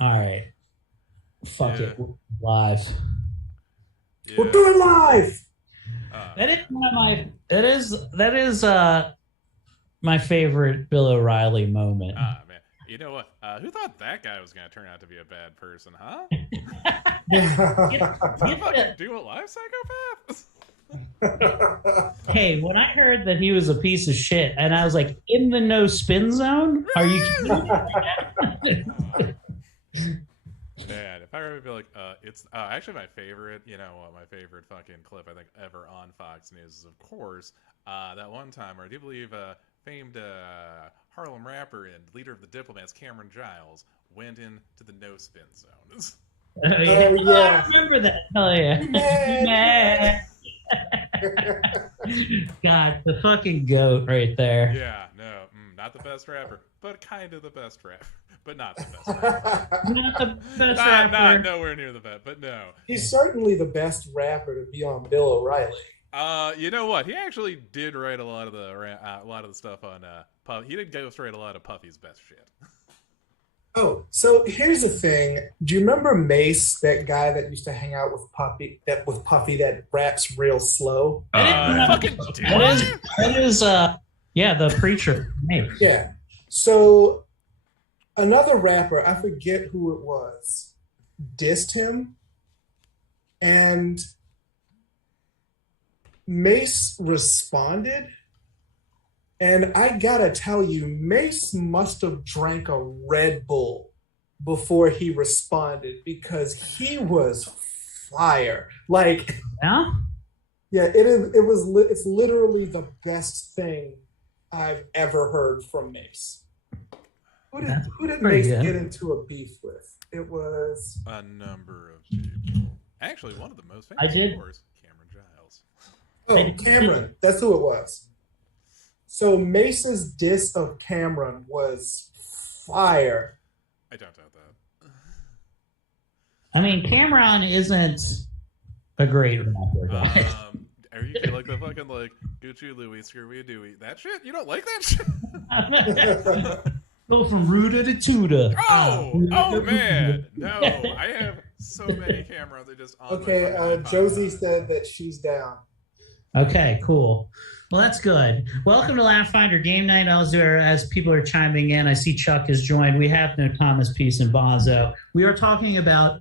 All right. Fuck Yeah, it. Live. We're yeah. doing live. That is Man. one of my that is my favorite Bill O'Reilly moment. Man. You know what? Who thought that guy was gonna turn out to be a bad person, huh? Get, Is that a get fucking the, do it live psychopath? hey, when I heard that he was a piece of shit, and I was like, in the no spin zone? Are you kidding me? uh, Man, if I were to be like, it's actually my favorite, my favorite fucking clip I think ever on Fox News is, of course, that one time where I do believe famed Harlem rapper and leader of the Diplomats, Cameron Giles, went into the no spin zone. Oh, yeah. Oh Oh, I yeah. remember that. Oh, yeah. You mad? You Man. God, the fucking goat right there. Yeah, no, not the best rapper, but kind of the best rapper, but not the best rapper. mad? Not the best Not rapper. nowhere near the best, but no. He's certainly the best rapper to be on Bill O'Reilly. You know what? He actually did write a lot of the stuff on Puff. He did ghostwrite a lot of Puffy's best shit. Oh, so here's the thing. Do you remember Mace, that guy that used to hang out with Puffy that raps real slow? Fucking That is, did. that is, yeah, the preacher. Hey. Yeah. So another rapper, I forget who it was, dissed him, and Mace responded. And I gotta tell you, Mace must have drank a Red Bull before he responded because he was fire. Like, Yeah? yeah, it's literally the best thing I've ever heard from Mace. That's Who did pretty Mace good. get into a beef with? It was A number of people. Actually, one of the most I famous, did. of course, Cameron Giles. Cameron. That's who it was. So Mace's diss of Cameron was fire. I don't doubt that. I mean, Cameron isn't a great rapper, guys. Are you feel like the fucking like Gucci Louis Scooby Dooey? That shit? You don't like that shit? Go from Ruda to Tuda. Oh man, no! I have so many cameras that just on. Okay, my fucking iPod. Josie said that she's down. Okay, cool. Well, that's good. Welcome to Laughfinder Game Night. As people are chiming in, I see Chuck has joined. We have no Thomas Peace and Bonzo. We are talking about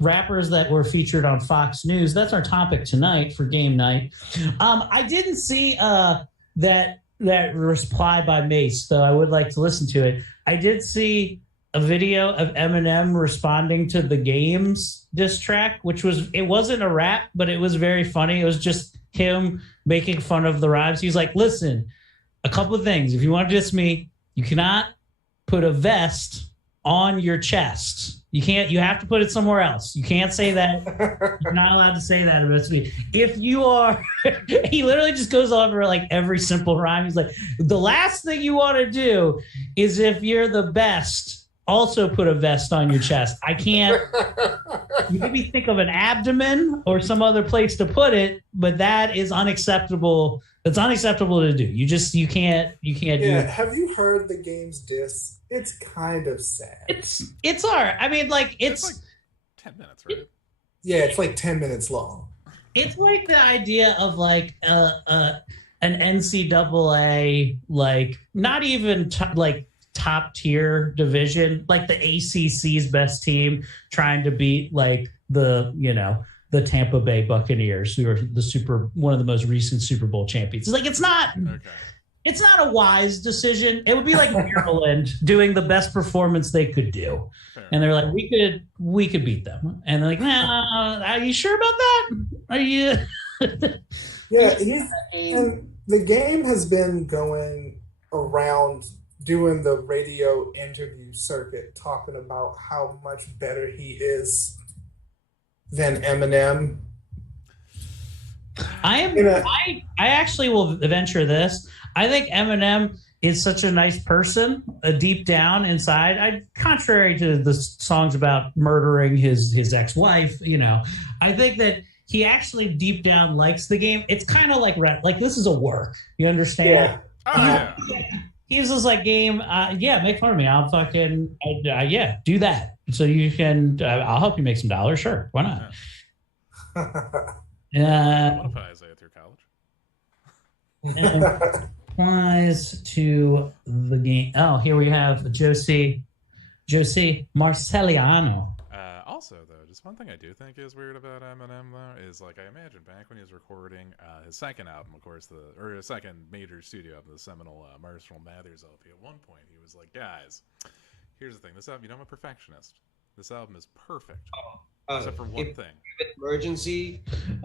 rappers that were featured on Fox News. That's our topic tonight for Game Night. I didn't see that reply by Mace, though I would like to listen to it. I did see a video of Eminem responding to the Games diss track, it wasn't a rap, but it was very funny. It was just him making fun of the rhymes. He's like, listen, a couple of things. If you want to diss me, you cannot put a vest on your chest. You have to put it somewhere else. You can't say that. You're not allowed to say that about me. If you are, he literally just goes over like every simple rhyme. He's like, the last thing you want to do is, if you're the best, also put a vest on your chest. I can't. You maybe think of an abdomen or some other place to put it, but that is unacceptable. It's unacceptable to do. You can't do it. Have you heard the Game's diss? It's kind of sad. It's hard. I mean, like It's like 10 minutes, right? Yeah, it's like 10 minutes long. it's like the idea of like an NCAA, like not even like top tier division, like the ACC's best team trying to beat like the Tampa Bay Buccaneers, who are one of the most recent Super Bowl champions. It's like Okay. it's not a wise decision. It would be like Maryland doing the best performance they could do. Fair. And they're like, we could beat them. And they're like, nah, are you sure about that? Are you? Yeah, and the Game has been going around doing the radio interview circuit, talking about how much better he is than Eminem. I actually will venture this. I think Eminem is such a nice person, deep down inside. Contrary to the songs about murdering his ex-wife, I think that he actually deep down likes the Game. It's kind of like this is a work. You understand? Yeah. Oh yeah. He's just like, game, make fun of me. I'll fucking, do that. So you can, I'll help you make some dollars. Sure. Why not? What Isaiah through college? Applies to the game. Oh, here we have Josie Marcelliano. Also, though, just one thing I do think is weird about Eminem, though, is like I imagine back when he was recording his second album, of course, his second major studio album, the seminal Marshall Mathers LP. At one point, he was like, "Guys, here's the thing. This album, I'm a perfectionist. This album is perfect, except for one thing. Emergency."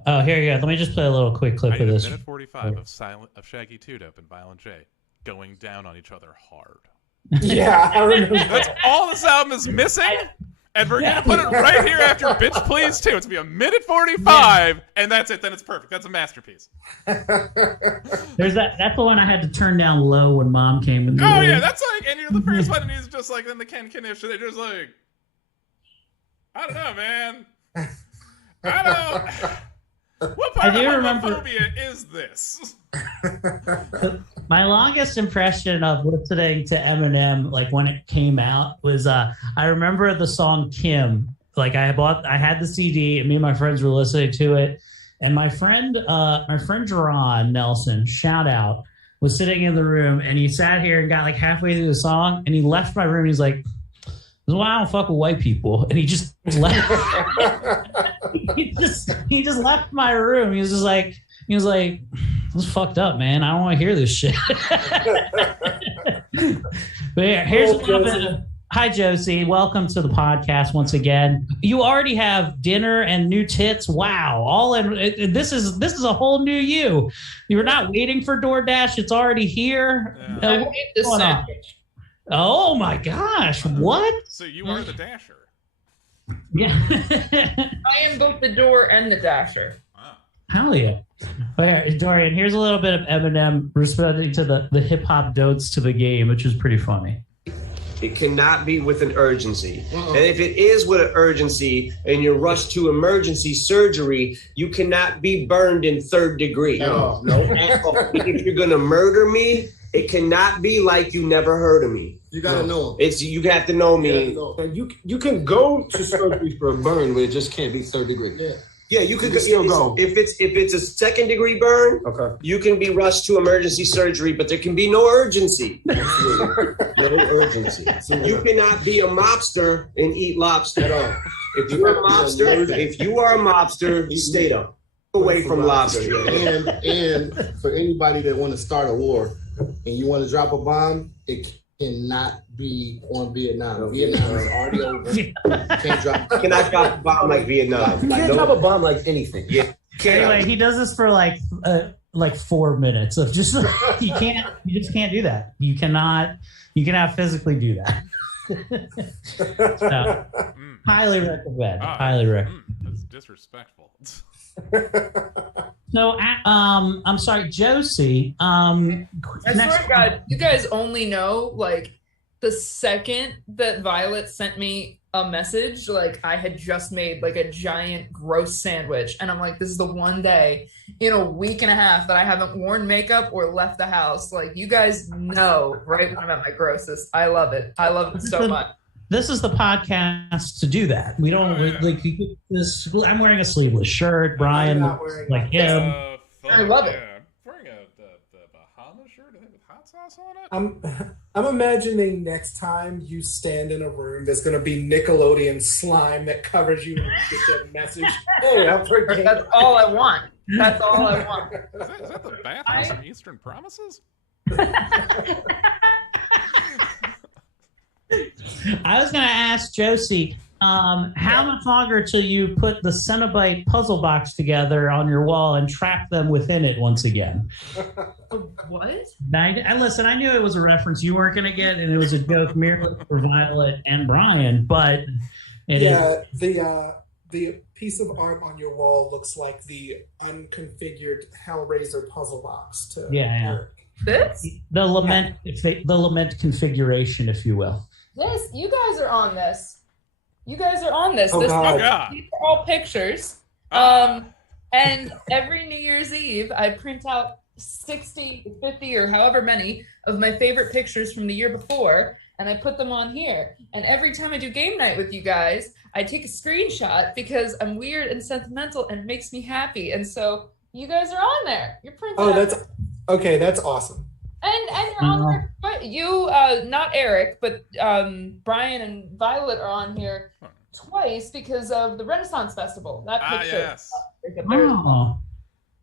Oh, here you go. Let me just play a little quick clip of this. Minute 45 of Shaggy 2-Dope and Violent J going down on each other hard. Yeah, I remember. That's all this album is missing. And we're gonna put it right here after "Bitch Please" too. It's gonna be a minute 45, and that's it. Then it's perfect. That's a masterpiece. There's that's the one I had to turn down low when Mom came in. Oh yeah, that's like, and the first one, and he's just like, then the Ken Knish, they're just like, I don't know, man. I don't. What part of homophobia is this? My longest impression of listening to Eminem, like when it came out, was I remember the song "Kim." Like I had the CD, and me and my friends were listening to it, and my friend Jerron Nelson, shout out, was sitting in the room, and he sat here and got like halfway through the song, and he left my room. He's like, "This is why I don't fuck with white people," and he just left. he just left my room. He was like, "This is fucked up, man. I don't want to hear this shit." But here's a little bit of, hi, Josie. Welcome to the podcast once again. You already have dinner and new tits. Wow. All in. This is a whole new you. You were not waiting for DoorDash. It's already here. Yeah. I ate this sandwich. Oh my gosh. What? So you are the Dasher. Yeah. I am both the door and the Dasher. Wow. Hell yeah. Okay, Dorian, here's a little bit of Eminem responding to the hip-hop dotes to the game, which is pretty funny. It cannot be with an urgency. And if it is with an urgency and you're rushed to emergency surgery, you cannot be burned in 3rd degree. No. If you're going to murder me, it cannot be like you never heard of me. You gotta know. You have to know me. You can go to surgery for a burn, but it just can't be 3rd degree. Yeah, you could still go. If it's a 2nd degree burn, okay, you can be rushed to emergency surgery, but there can be no urgency. No urgency. You cannot be a mobster and eat lobster at all. If you are a mobster, stay away from lobster. And for anybody that want to start a war and you want to drop a bomb, it cannot be on Vietnam. No, Vietnam is already over. Cannot drop a bomb like Vietnam. You can't drop a bomb like anything. Yeah. Anyway, he does this for like 4 minutes of just you just can't do that. You cannot physically do that. So, highly recommend. Highly recommend. That's disrespectful. So, I'm sorry, Josie. I swear to God, you guys only know like the second that Violet sent me a message, like I had just made like a giant gross sandwich, and I'm like, this is the one day in a week and a half that I haven't worn makeup or left the house. Like you guys know, right? When I'm at my grossest, I love it. I love it so much. This is the podcast to do that. We don't like this. I'm wearing a sleeveless shirt. Brian, like him. I love it. I'm wearing the Bahama shirt, I think, with hot sauce on it. I'm imagining next time you stand in a room, there's going to be Nickelodeon slime that covers you and you get that message. Hey, I'm forgetting. That's all I want. That's all I want. Is that the bathhouse from Eastern Promises? I was going to ask Josie, how much longer till you put the Cenobite puzzle box together on your wall and trap them within it once again? What? Listen, I knew it was a reference you weren't going to get, and it was a joke merely for Violet and Brian, but the piece of art on your wall looks like the unconfigured Hellraiser puzzle box. This? The lament configuration, if you will. Yes, you guys are on this. You guys are on this. Oh, God. These are all pictures. And every New Year's Eve, I print out 60, 50, or however many of my favorite pictures from the year before, and I put them on here. And every time I do game night with you guys, I take a screenshot because I'm weird and sentimental and it makes me happy. And so you guys are on there. You're printed Oh, out. that's okay. That's awesome. And you're on there. But you, not Eric, but Brian and Violet are on here twice because of the Renaissance Festival. That picture. Yes.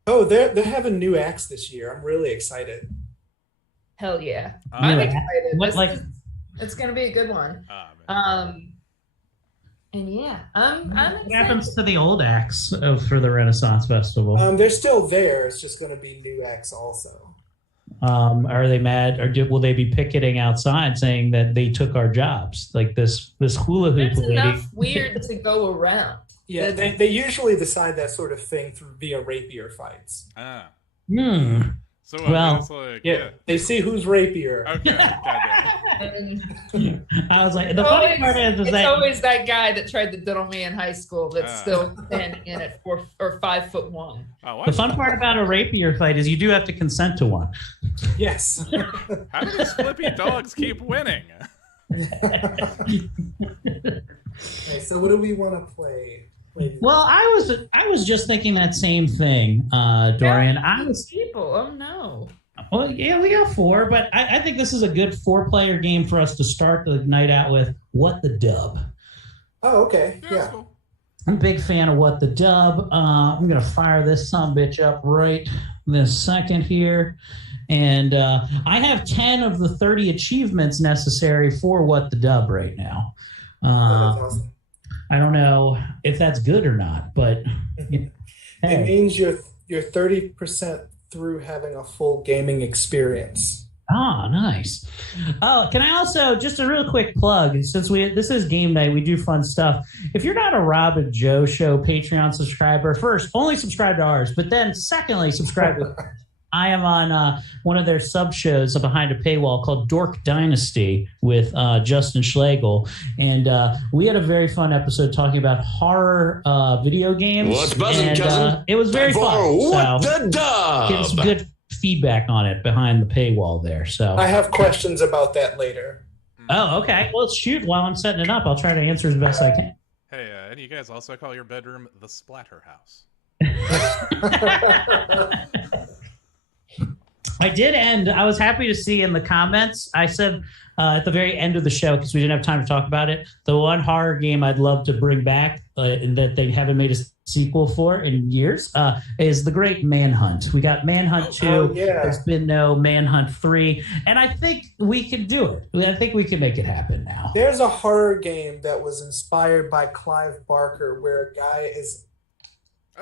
Oh, they're having new acts this year. I'm really excited. Hell yeah. I'm excited. It's gonna be a good one. And yeah, I'm what excited. happens to the old acts for the Renaissance Festival? They're still there. It's just going to be new acts also. Are they mad, or will they be picketing outside saying that they took our jobs? Like this hula hoop There's lady. enough weird to go around. Yeah, they usually decide that sort of thing via rapier fights. So well, it's like, yeah, they see who's rapier. Okay, goddamn. I was like, the funny part is it's that always that guy that tried to diddle me in high school that's still standing in at 4 or 5'1". The fun part about a rapier fight is you do have to consent to one. Yes. How do these flippy dogs keep winning? Okay, so what do we want to play? Well, I was just thinking that same thing, Dorian. I was people. Oh no. Well, yeah, we got 4, but I think this is a good 4-player game for us to start the night out with. What the Dub? Oh, okay. Yeah. Cool. I'm a big fan of What the Dub. I'm gonna fire this sumbitch up right this second here, and I have 10 of the 30 achievements necessary for What the Dub right now. That's awesome. I don't know if that's good or not, but It means you're 30% through having a full gaming experience. Ah, nice. Oh, can I also, just a real quick plug, since this is game night, we do fun stuff. If you're not a Rob and Joe Show Patreon subscriber, first, only subscribe to ours, but then secondly, subscribe to I am on one of their sub shows behind a paywall called Dork Dynasty with Justin Schlegel. And we had a very fun episode talking about horror video games. What's buzzing, and, cousin? it was very fun. What so, the dub? getting some good feedback on it behind the paywall there. So I have questions about that later. Oh, okay. Well, shoot, while I'm setting it up, I'll try to answer as best I can. Hey, and you guys also call your bedroom the Splatter House. I did end. I was happy to see in the comments. I said at the very end of the show, because we didn't have time to talk about it, the one horror game I'd love to bring back that they haven't made a sequel for in years is the great Manhunt. We got Manhunt 2. Oh, yeah. There's been no Manhunt 3. And I think we can do it. I think we can make it happen now. There's a horror game that was inspired by Clive Barker where a guy is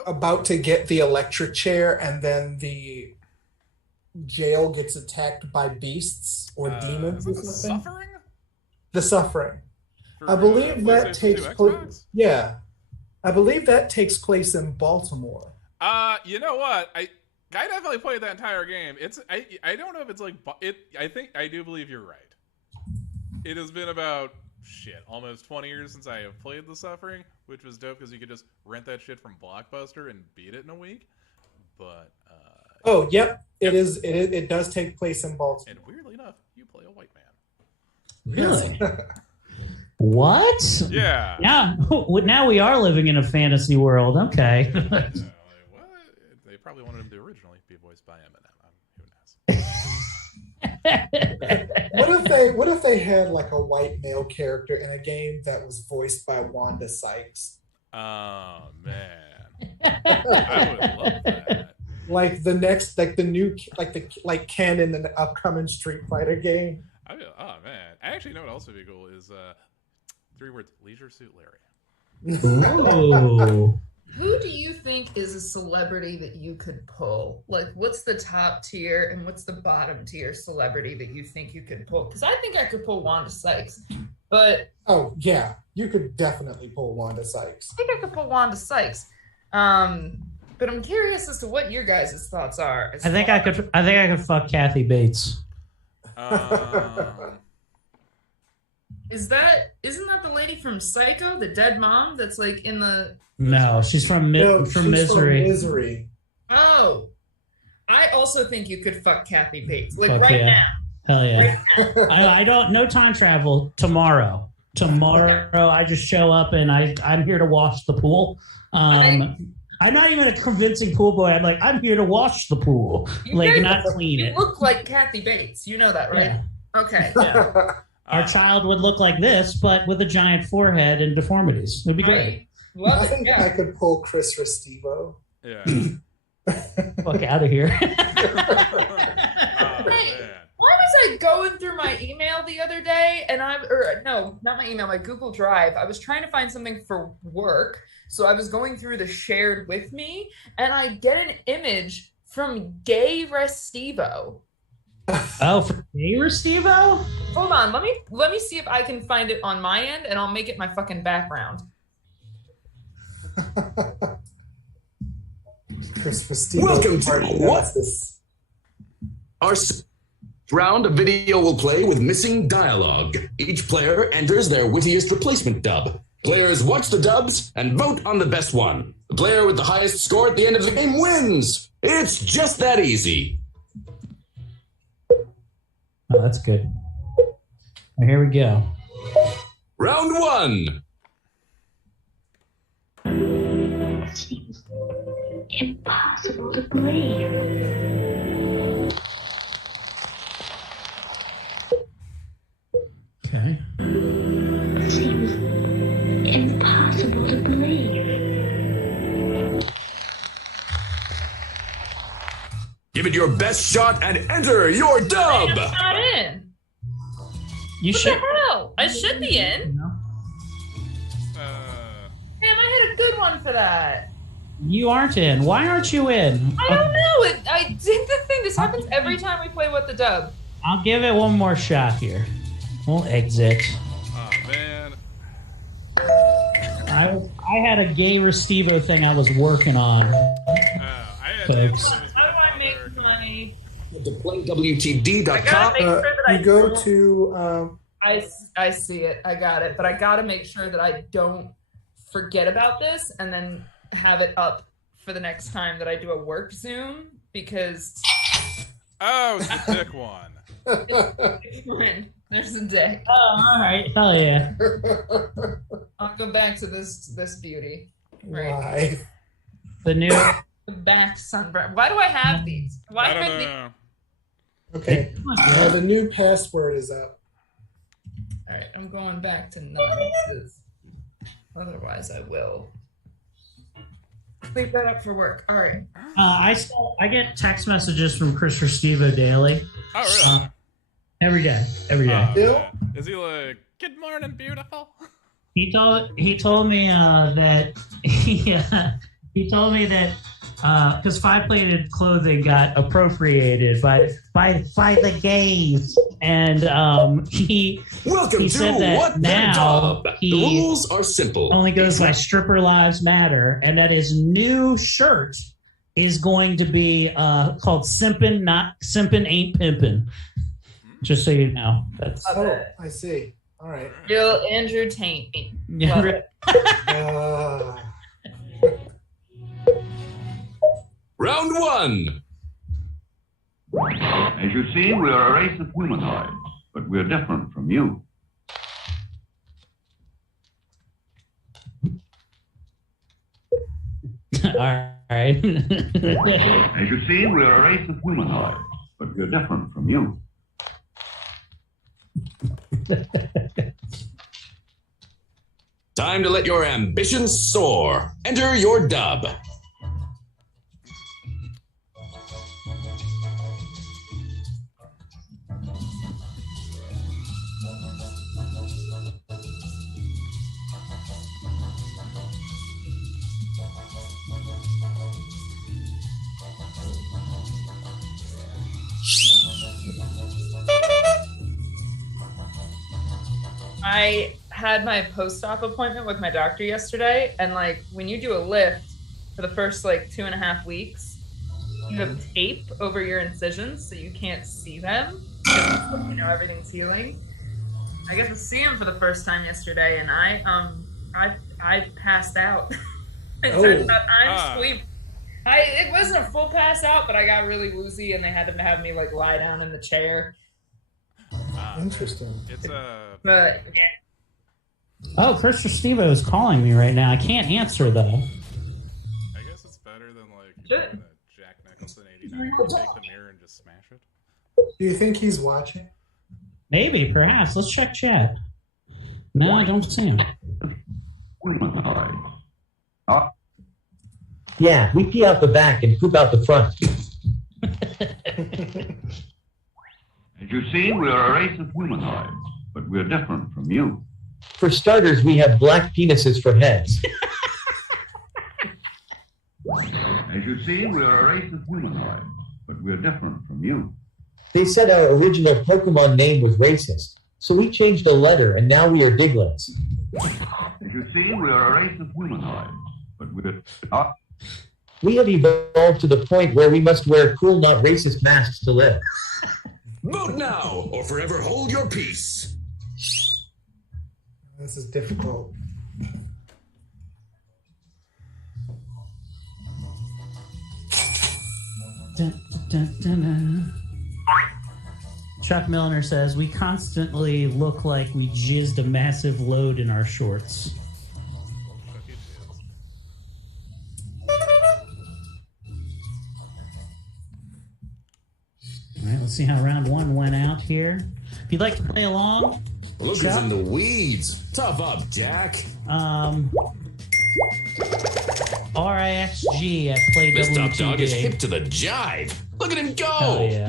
about to get the electric chair and then the jail gets attacked by beasts or demons or something. Suffering? The Suffering. For, I believe that PlayStation takes 2 place. Xbox? Yeah, I believe that takes place in Baltimore. You know what? I definitely played that entire game. I don't know if it's like it. I think I do believe you're right. It has been about almost 20 years since I have played The Suffering, which was dope because you could just rent that shit from Blockbuster and beat it in a week. But oh, yep. It is. It does take place in Baltimore. and weirdly enough, you play a white man. Really? What? Yeah. Yeah. Now we are living in a fantasy world. Okay. Like, what? They probably wanted him to originally be voiced by Eminem. Who knows? What if they had like a white male character in a game that was voiced by Wanda Sykes? Oh man, I would love that. Like the next, like the new, like Ken in the upcoming Street Fighter game. Oh man, I actually know what else would be cool is 3 words: Leisure Suit Larry. Ooh. Who do you think is a celebrity that you could pull? Like, what's the top tier and what's the bottom tier celebrity that you think you could pull? Because I think I could pull Wanda Sykes, but Oh yeah, you could definitely pull Wanda Sykes. I think I could pull Wanda Sykes. But I'm curious as to what your guys' thoughts are. I think I could fuck Kathy Bates. Isn't that the lady from Psycho, the dead mom that's like in the? No, she's from No, she's Misery. From Misery. Oh, I also think you could fuck Kathy Bates. Like Fuck right yeah. now. Hell yeah. I don't, no time travel tomorrow. Tomorrow, I just show up and I'm here to wash the pool. I'm not even a convincing pool boy. I'm like, I'm here to wash the pool, like not clean it. You look like Kathy Bates. You know that, right? Yeah. Okay. Yeah. Our child would look like this, but with a giant forehead and deformities. It'd be great. I think I could pull Chris Restivo. Yeah. Fuck out of here. Why was I going through my email the other day and no, not my email, my Google Drive. I was trying to find something for work. So I was going through the shared with me and I get an image from Gay Restivo. Oh, for Gay Restivo? Hold on, let me see if I can find it on my end and I'll make it my fucking background. Chris Restivo. Welcome to what? Our round of video will play with missing dialogue. Each player enters their wittiest replacement dub. Players watch the dubs and vote on the best one. The player with the highest score at the end of the game wins. It's just that easy. Oh, that's good. Well, here we go. Round one. Seems impossible to believe. Okay. Seems impossible to believe. Give it your best shot and enter your dub. I'm not in. You What should. the hell? I should be in. Damn, I had a good one for that. You aren't in. Why aren't you in? I don't know. I did the thing. This happens every time we play What the Dub. I'll give it one more shot here. We'll exit. Oh man. I had a Gay Restivo thing I was working on. I had Folks. How do I make money? To playwtd.com. I gotta make sure that You go to. I see it. I got it. But I gotta make sure that I don't forget about this and then have it up for the next time that I do a work Zoom because. Oh, it's the dick one. There's a dick. Oh, all right. Hell yeah. I'll go back to this beauty. Right. Why? The new. The back sunburn. Why do I have these? Why I do don't I know. Okay. The new password is up. All right, I'm going back to none. Otherwise, I will leave that up for work. All right. I get text messages from Chris Restivo daily. Oh really? Every day. Every day. Bill? Man. Is he like, good morning, beautiful? He told me that he told me that because 5-plated clothing got appropriated by the gays, and he Welcome said to that What the now Dub. he The rules are simple. only goes by Stripper Lives Matter, and that his new shirt is going to be called Simpin', not Simpin' Ain't Pimpin'. Just so you know. That's Oh, I see. All right. Bill Andrew Taint. yeah. Round one. As you see, we are a race of humanoids, but we're different from you. All right. As you see, we are a race of humanoids, but we're different from you. Time to let your ambitions soar. Enter your dub. I had my post-op appointment with my doctor yesterday, and like when you do a lift for the first like 2.5 weeks, you have tape over your incisions so you can't see them. You know everything's healing. I get to see him for the first time yesterday, and I passed out. It turns out I'm It wasn't a full pass out, but I got really woozy, and they had to have me like lie down in the chair. Interesting. It's But Oh, Chris Stevo is calling me right now. I can't answer though. I guess it's better than like doing a Jack Nicholson '89. You take the mirror and just smash it. Do you think he's watching? Maybe, perhaps. Let's check chat. No, I don't see him. Yeah, we pee out the back and poop out the front. As you see, we are a race of humanoids, but we're different from you. For starters, we have black penises for heads. As you see, we are a race of humanoids, but we're different from you. They said our original Pokemon name was racist, so we changed a letter and now we are Diglets. As you see, we are a race of humanoids, but we're not. We have evolved to the point where we must wear cool, not racist masks to live. Vote now or forever hold your peace. This is difficult. Dun, dun, dun, dun. Chuck Milner says, we constantly look like we jizzed a massive load in our shorts. All right, let's see how round one went out here. If you'd like to play along, Look who's in the weeds. Tough up, Jack. RIXG at Play This WTD. top dog is hip to the jive. Look at him go. Oh, yeah.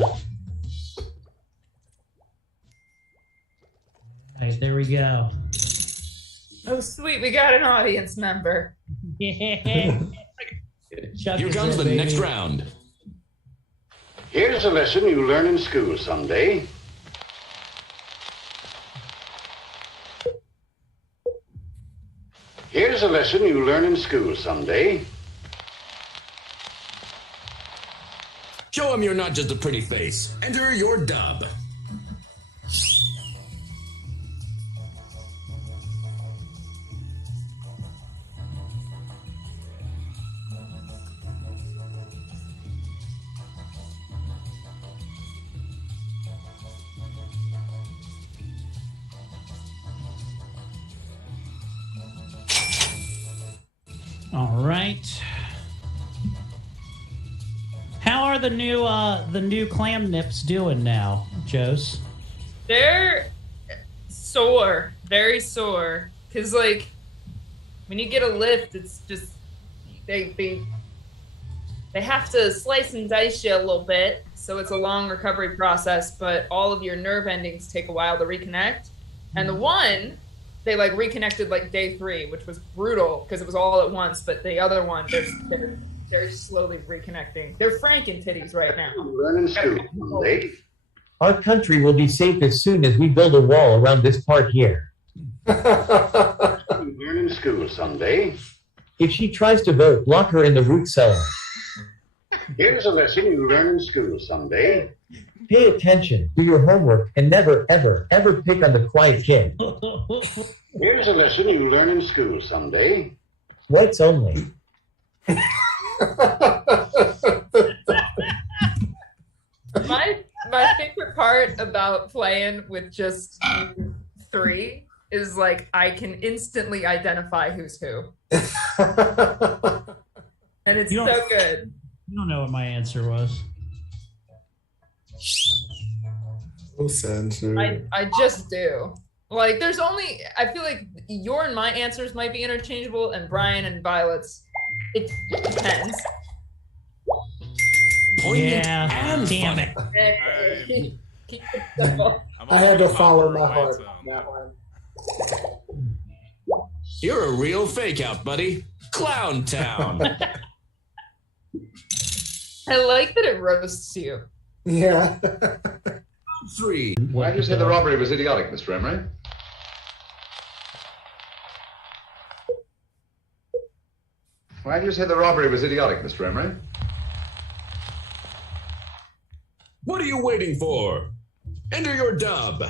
All right, there we go. oh, sweet, we got an audience member. Yeah. Chuck Here is comes there, the baby. next round. Here's a lesson you learn in school someday. Here's a lesson you learn in school someday. Show him you're not just a pretty face. Enter your dub. All right. How are the new clam nips doing now, Jose? They're sore, very sore. Cause like when you get a lift, it's just they have to slice and dice you a little bit, so it's a long recovery process. But all of your nerve endings take a while to reconnect, and the one they like reconnected like day 3, which was brutal because it was all at once. But the other one, they're slowly reconnecting. They're franken titties right now. Learn in school someday. Our country will be safe as soon as we build a wall around this part here. You learn in school someday. If she tries to vote, lock her in the root cellar. Here's a lesson you learn in school someday. Pay attention, do your homework, and never, ever, ever pick on the quiet kid. Here's a lesson you learn in school someday. Whites only. My favorite part about playing with just 3 is like I can instantly identify who's who. And it's so good. You don't know what my answer was. So censored. I just do. Like there's only I feel like your and my answers might be interchangeable and Brian and Violet's it depends. Yeah, damn it. Keep it simple. I had to follow my heart on that one. You're a real fake out, buddy. Clown Town. I like that it roasts you. Yeah. 3. Why did you say the robbery was idiotic, Mr. Emery? Why did you say the robbery was idiotic, Mr. Emery? What are you waiting for? Enter your dub.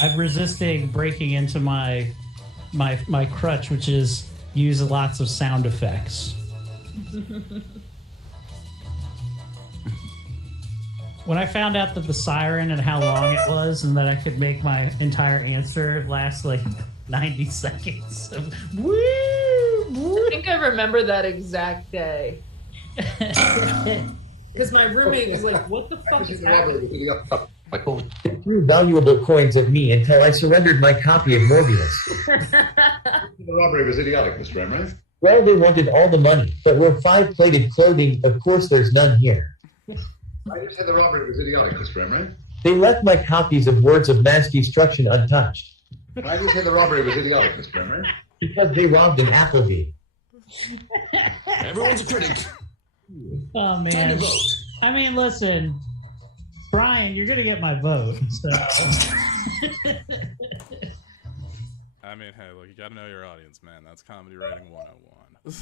I'm resisting breaking into my crutch, which is use lots of sound effects. When I found out that the siren and how long it was, and that I could make my entire answer last like 90 seconds. Woo! I think I remember that exact day. Because my roommate was like, what the fuck is happening? They threw valuable coins at me until I surrendered my copy of Morbius. The robbery was idiotic, Mr. Emery. Well, they wanted all the money, but we're 5-plated clothing. Of course, there's none here. I just said the robbery was idiotic, Mr. Emery. They left my copies of Words of Mass Destruction untouched. I just said the robbery was idiotic, Mr. Emery. Because they robbed an Applebee. Everyone's a critic. Oh, man. Time to vote. I mean, listen, Brian, you're going to get my vote. So. I mean, hey, look, you got to know your audience, man. That's comedy writing 101.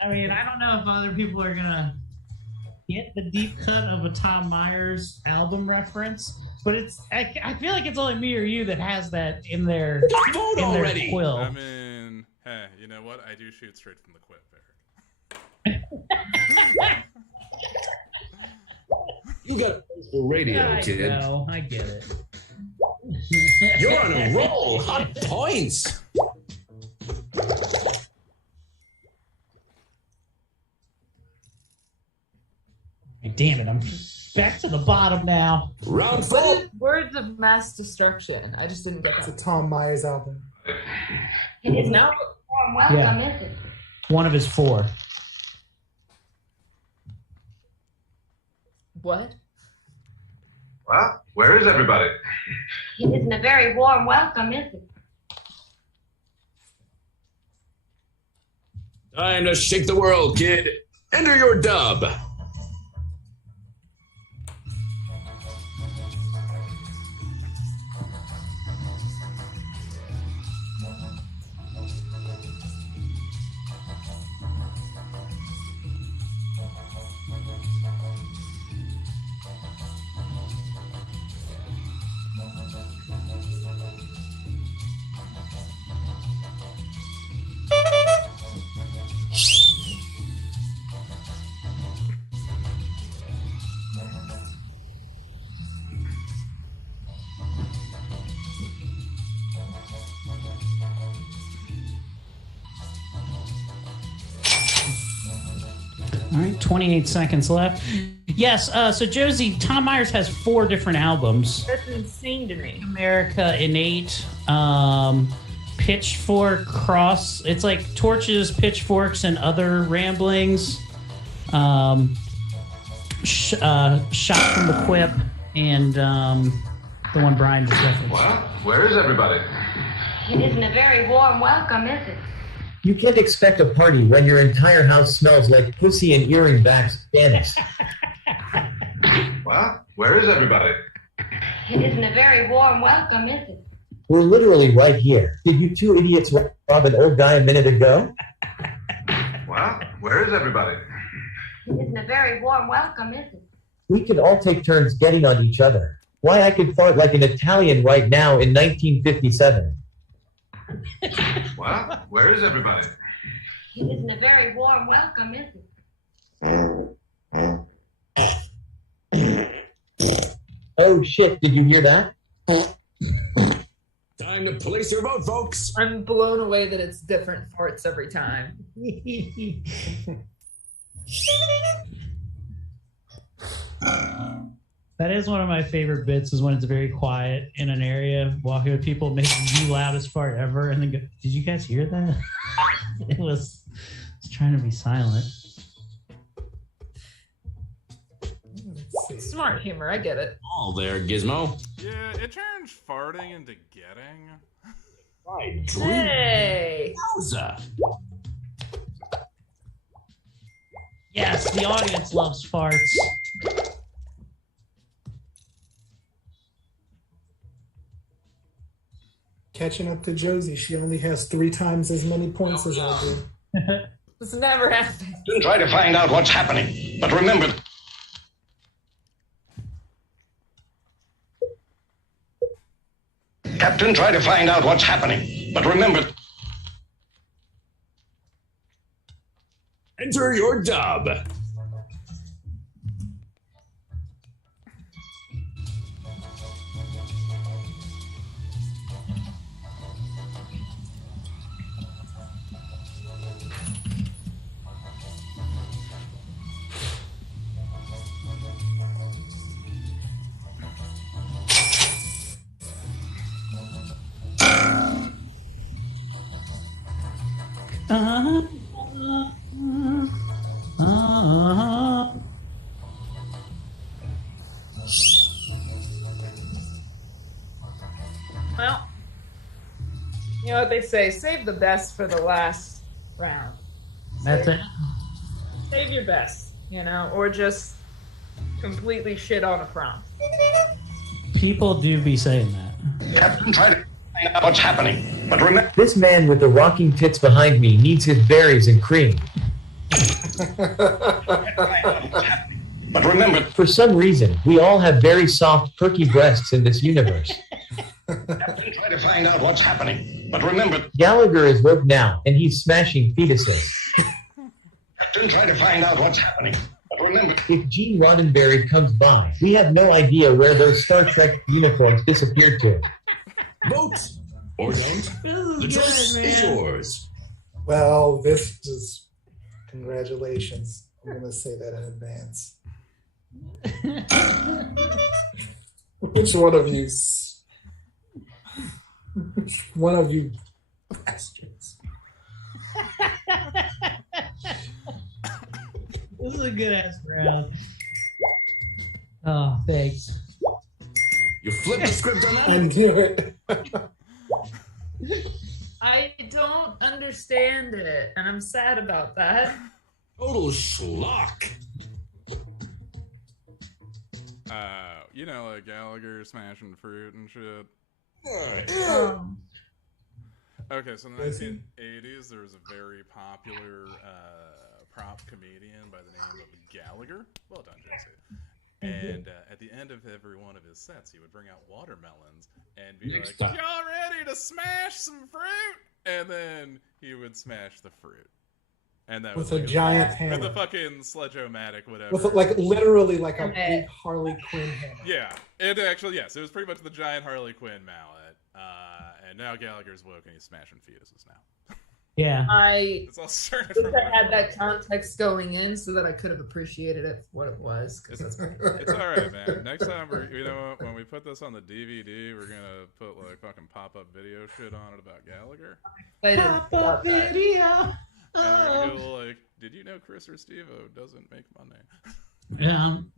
I mean, I don't know if other people are going to get the deep cut of a Tom Myers album reference, but I feel like it's only me or you that has that in their quill. I mean, hey, you know what? I do shoot straight from the quip there. You got a place for radio, kid. No, I get it. You're on a roll. Hot points. Damn it, I'm back to the bottom now. Round What 4. is Words of Mass Destruction? I just didn't get It's a that. Tom Myers album. It is not warm welcome, Yeah. is it? One of his 4. What? Well, where is everybody? It isn't a very warm welcome, is it? Time to shake the world, kid. Enter your dub. All right, 28 seconds left. Yes, so Josie, Tom Myers has 4 different albums. That's insane to me. America, Innate, Pitchfork, Cross. It's like Torches, Pitchforks, and Other Ramblings. Shot from the Quip, and the one Brian just referenced. Well, where is everybody? It isn't a very warm welcome, is it? You can't expect a party when your entire house smells like pussy and earring backs Spanish. Well, where is everybody? It isn't a very warm welcome, is it? We're literally right here. Did you 2 idiots rob an old guy a minute ago? Well, where is everybody? It isn't a very warm welcome, is it? We could all take turns getting on each other. Why I could fart like an Italian right now in 1957. Well, where is everybody? It isn't a very warm welcome, is it? Oh shit, did you hear that? Time to place your vote, folks. I'm blown away that it's different farts every time. That is one of my favorite bits, is when it's very quiet in an area, walking with people, making the loudest fart ever, and then go, did you guys hear that? It was trying to be silent. Smart humor, I get it. All there, Gizmo. Yeah, it turns farting into getting. Right, Hey! Yowza. Yes, the audience loves farts. Catching up to Josie, she only has 3 times as many points as I do. This never happened. Then try to find out what's happening. But remember, Captain, try to find out what's happening. But remember... Enter your dub. Well, you know what they say, save the best for the last round. That's it. Save your best, you know, or just completely shit on a prompt. People do be saying that. Captain, try to find out what's happening. But remember... This man with the rocking tits behind me needs his berries and cream. But remember... For some reason, we all have very soft, perky breasts in this universe. Captain, try to find out what's happening. But remember... Gallagher is woke now, and he's smashing fetuses. Captain, try to find out what's happening. But remember... If Gene Roddenberry comes by, we have no idea where those Star Trek uniforms disappeared to. Vote or don't. The choice is yours. Well, this is congratulations. I'm going to say that in advance. Which one of you? Which one of you bastards? This is a good ass round. Oh, thanks. You flipped the script on that? I knew it. I don't understand it, and I'm sad about that. Total schlock. You know, like Gallagher smashing fruit and shit. Okay, so in the 1980s, there was a very popular prop comedian by the name of Gallagher. Well done, Jesse. And at the end of every one of his sets, he would bring out watermelons and be like, "Y'all ready to smash some fruit?" And then he would smash the fruit. And that with was a giant hammer. With a fucking sledge-o-matic, whatever. With literally like a big Harley Quinn hammer. Yeah. It actually, yes, it was pretty much the giant Harley Quinn mallet. And now Gallagher's woke and he's smashing fetuses now. Yeah. I It's all started wish from I had that context going in so that I could have appreciated it for what it was. Because that's It's all right, man. Next time, when we put this on the DVD, we're gonna put like fucking pop-up video shit on it about Gallagher. Pop-up video. And go like, did you know Chris or Steve-O doesn't make money?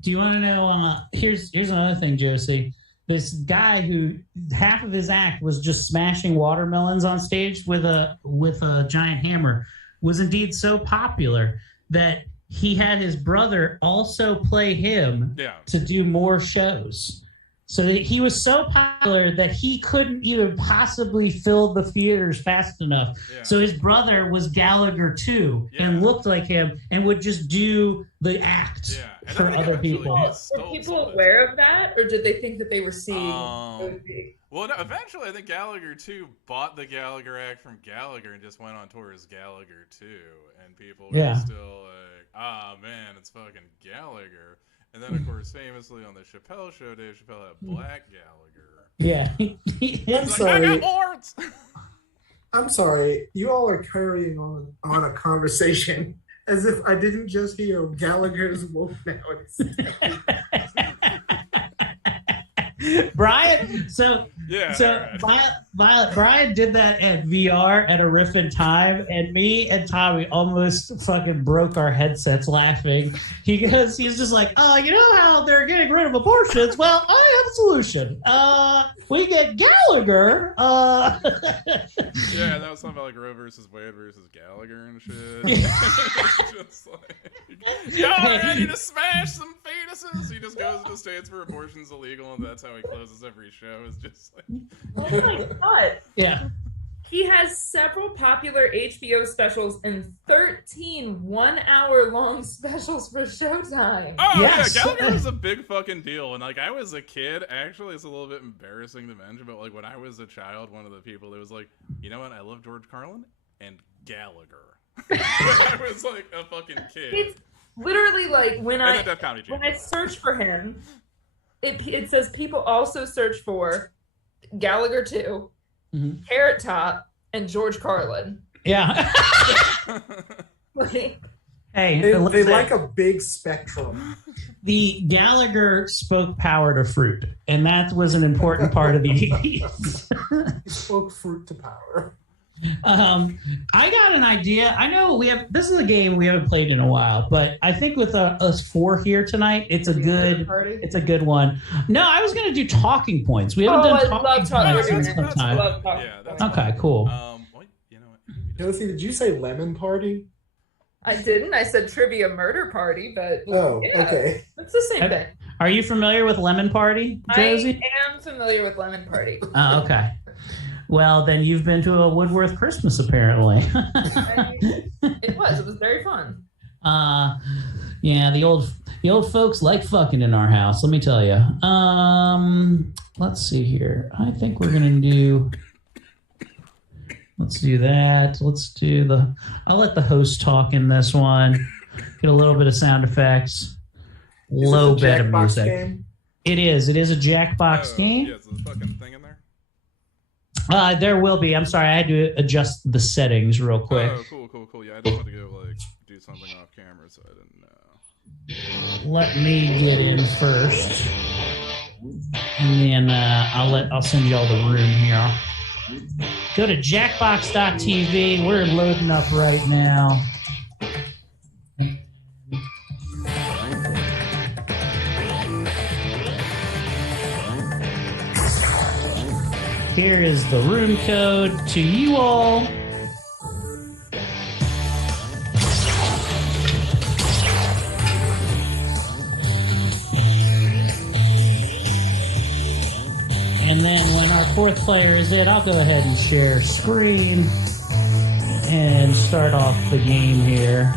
Do you want to know? Here's another thing, Josie. This guy who half of his act was just smashing watermelons on stage with a giant hammer was indeed so popular that he had his brother also play him to do more shows. So that he was so popular that he couldn't even possibly fill the theaters fast enough. Yeah. So his brother was Gallagher too, and looked like him, and would just do the act for other people. Were people aware of that, or did they think that they were seeing? Well, no, eventually, I think Gallagher 2 bought the Gallagher act from Gallagher and just went on tour as Gallagher 2, and people were still like, "Ah, man, it's fucking Gallagher." And then, of course, famously on the Chappelle show, Dave Chappelle had Black Gallagher. Yeah. I'm sorry. I got warrants! I'm sorry. You all are carrying on a conversation as if I didn't just hear Gallagher's woke now. Brian, Brian did that at VR at a Riffin Time, and me and Tommy almost fucking broke our headsets laughing. He's just like, you know how they're getting rid of abortions? Well, I have a solution. We get Gallagher. Yeah, that was something about like Roe versus Wade versus Gallagher and shit. Just like, y'all ready to smash some fetuses? He just goes to states where abortion's illegal, and that's how he closes every show. Is just like, what? Yeah. He has several popular HBO specials and 13 one-hour-long specials for Showtime. Oh, Yes. yeah, Gallagher was a big fucking deal. And, like, I was a kid. Actually, it's a little bit embarrassing to mention, but, like, when I was a child, one of the people that was like, you know what? I love George Carlin and Gallagher. I was, like, a fucking kid. It's literally like when And I the Def Comedy Jam. when I search for him, it says people also search for Gallagher 2, Carrot Top, and George Carlin. Yeah. Like, Hey, They listen, like a big spectrum. the Gallagher spoke power to fruit, and that was an important part of the 80s. He spoke fruit to power. I got an idea. I know this is a game we haven't played in a while, but I think with us four here tonight, it's a good one. No, I was going to do talking points. We haven't done talking points in some time. Okay, cool. Josie, did you say lemon party? I didn't. I said trivia murder party, but okay. It's the same thing. Are you familiar with Lemon Party, Josie? I am familiar with Lemon Party. Oh, okay. Well, then you've been to a Woodworth Christmas, apparently. It was very fun. Yeah, the old folks like fucking in our house. Let me tell you. Let's see here. I think we're gonna do. Let's do that. I'll let the host talk in this one. Get a little bit of sound effects. Low bit of music. Game? It is. It is a Jackbox game. Yeah, is the fucking thing in there? There will be. I'm sorry, I had to adjust the settings real quick. Oh, cool. Yeah, I just want to go do something off camera, so I didn't know. Let me get in first, and then I'll send you all the room here. Go to jackbox.tv. We're loading up right now. Here is the room code to you all. And then when our fourth player is in, I'll go ahead and share screen and start off the game here.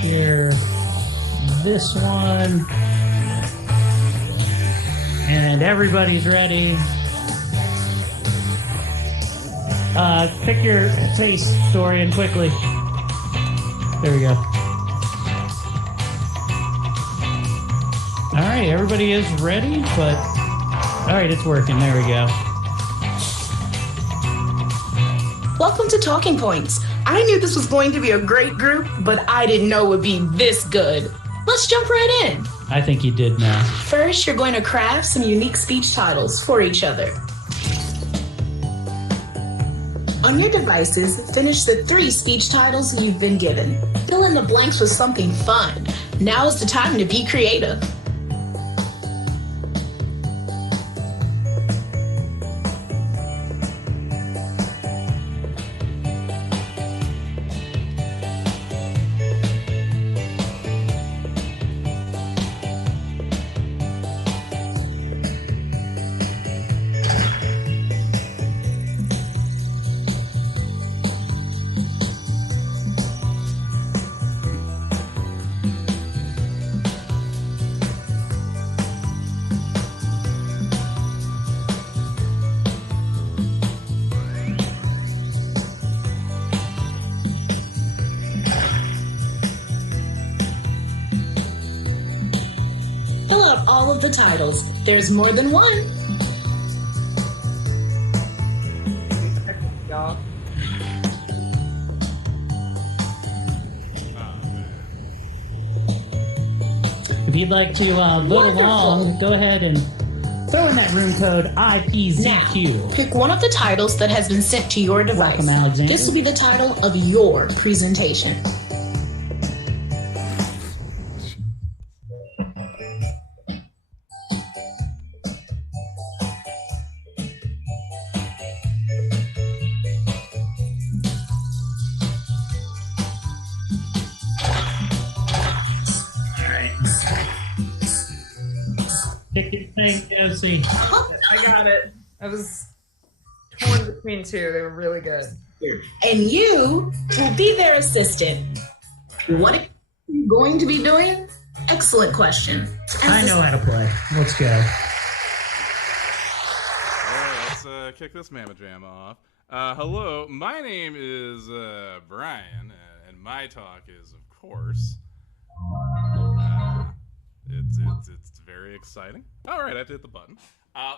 Share this one. And everybody's ready. Pick your face, Dorian, quickly. There we go. All right, everybody is ready, but all right, it's working. There we go. Welcome to Talking Points. I knew this was going to be a great group, but I didn't know it would be this good. Let's jump right in. I think you did now. First, you're going to craft some unique speech titles for each other. On your devices, finish the 3 speech titles you've been given. Fill in the blanks with something fun. Now is the time to be creative. All of the titles. There's more than one. If you'd like to vote along, go ahead and throw in that room code IPZQ. Now, pick one of the titles that has been sent to your device. Welcome, Alexander. This will be the title of your presentation. Pick your thing, Josie. I got it. I was torn between two. They were really good. And you will be their assistant. What are you going to be doing? Excellent question. I know how to play. Let's go. All right, let's kick this Mamma Jam off. Hello, my name is Brian, and my talk is, of course, it's very exciting. All right, I hit the button.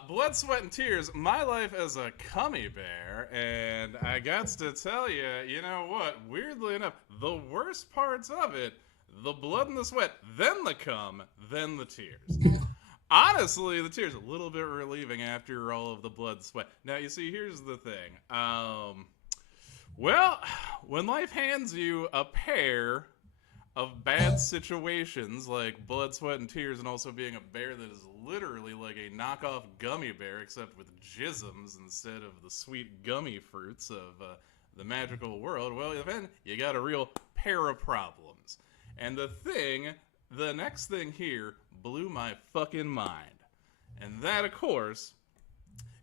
Blood, Sweat, and Tears, my life as a cummy bear, and I got to tell you, you know what, weirdly enough, the worst parts of it, the blood and the sweat, then the cum, then the tears. Honestly, the tears a little bit relieving after all of the blood and sweat. Now, you see, here's the thing. Well, when life hands you a pair of bad situations like blood, sweat, and tears, and also being a bear that is literally like a knockoff gummy bear, except with jisms instead of the sweet gummy fruits of the magical world, well, then you got a real pair of problems. And the next thing here blew my fucking mind. And that, of course,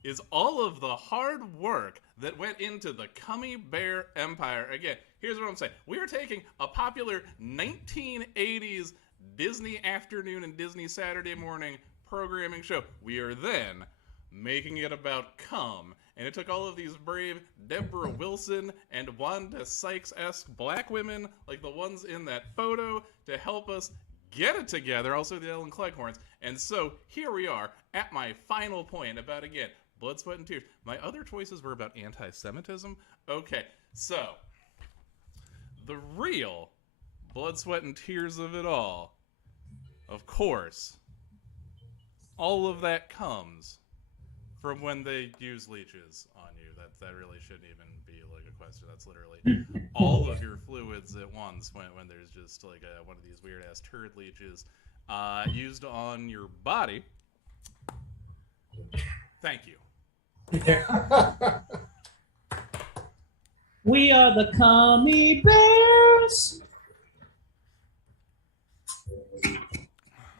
is all of the hard work that went into the Cummy Bear Empire. Again, here's what I'm saying. We are taking a popular 1980s Disney afternoon and Disney Saturday morning programming show. We are then making it about cum. And it took all of these brave Deborah Wilson and Wanda Sykes-esque black women, like the ones in that photo, to help us get it together. Also the Ellen Cleghorns. And so here we are at my final point about, again, blood, sweat, and tears. My other choices were about anti-Semitism. Okay, so the real blood, sweat, and tears of it all, of course, all of that comes from when they use leeches on you. That really shouldn't even be like a question. That's literally all of your fluids at once when there's just like one of these weird ass turd leeches used on your body. Thank you. We are the Cummy Bears.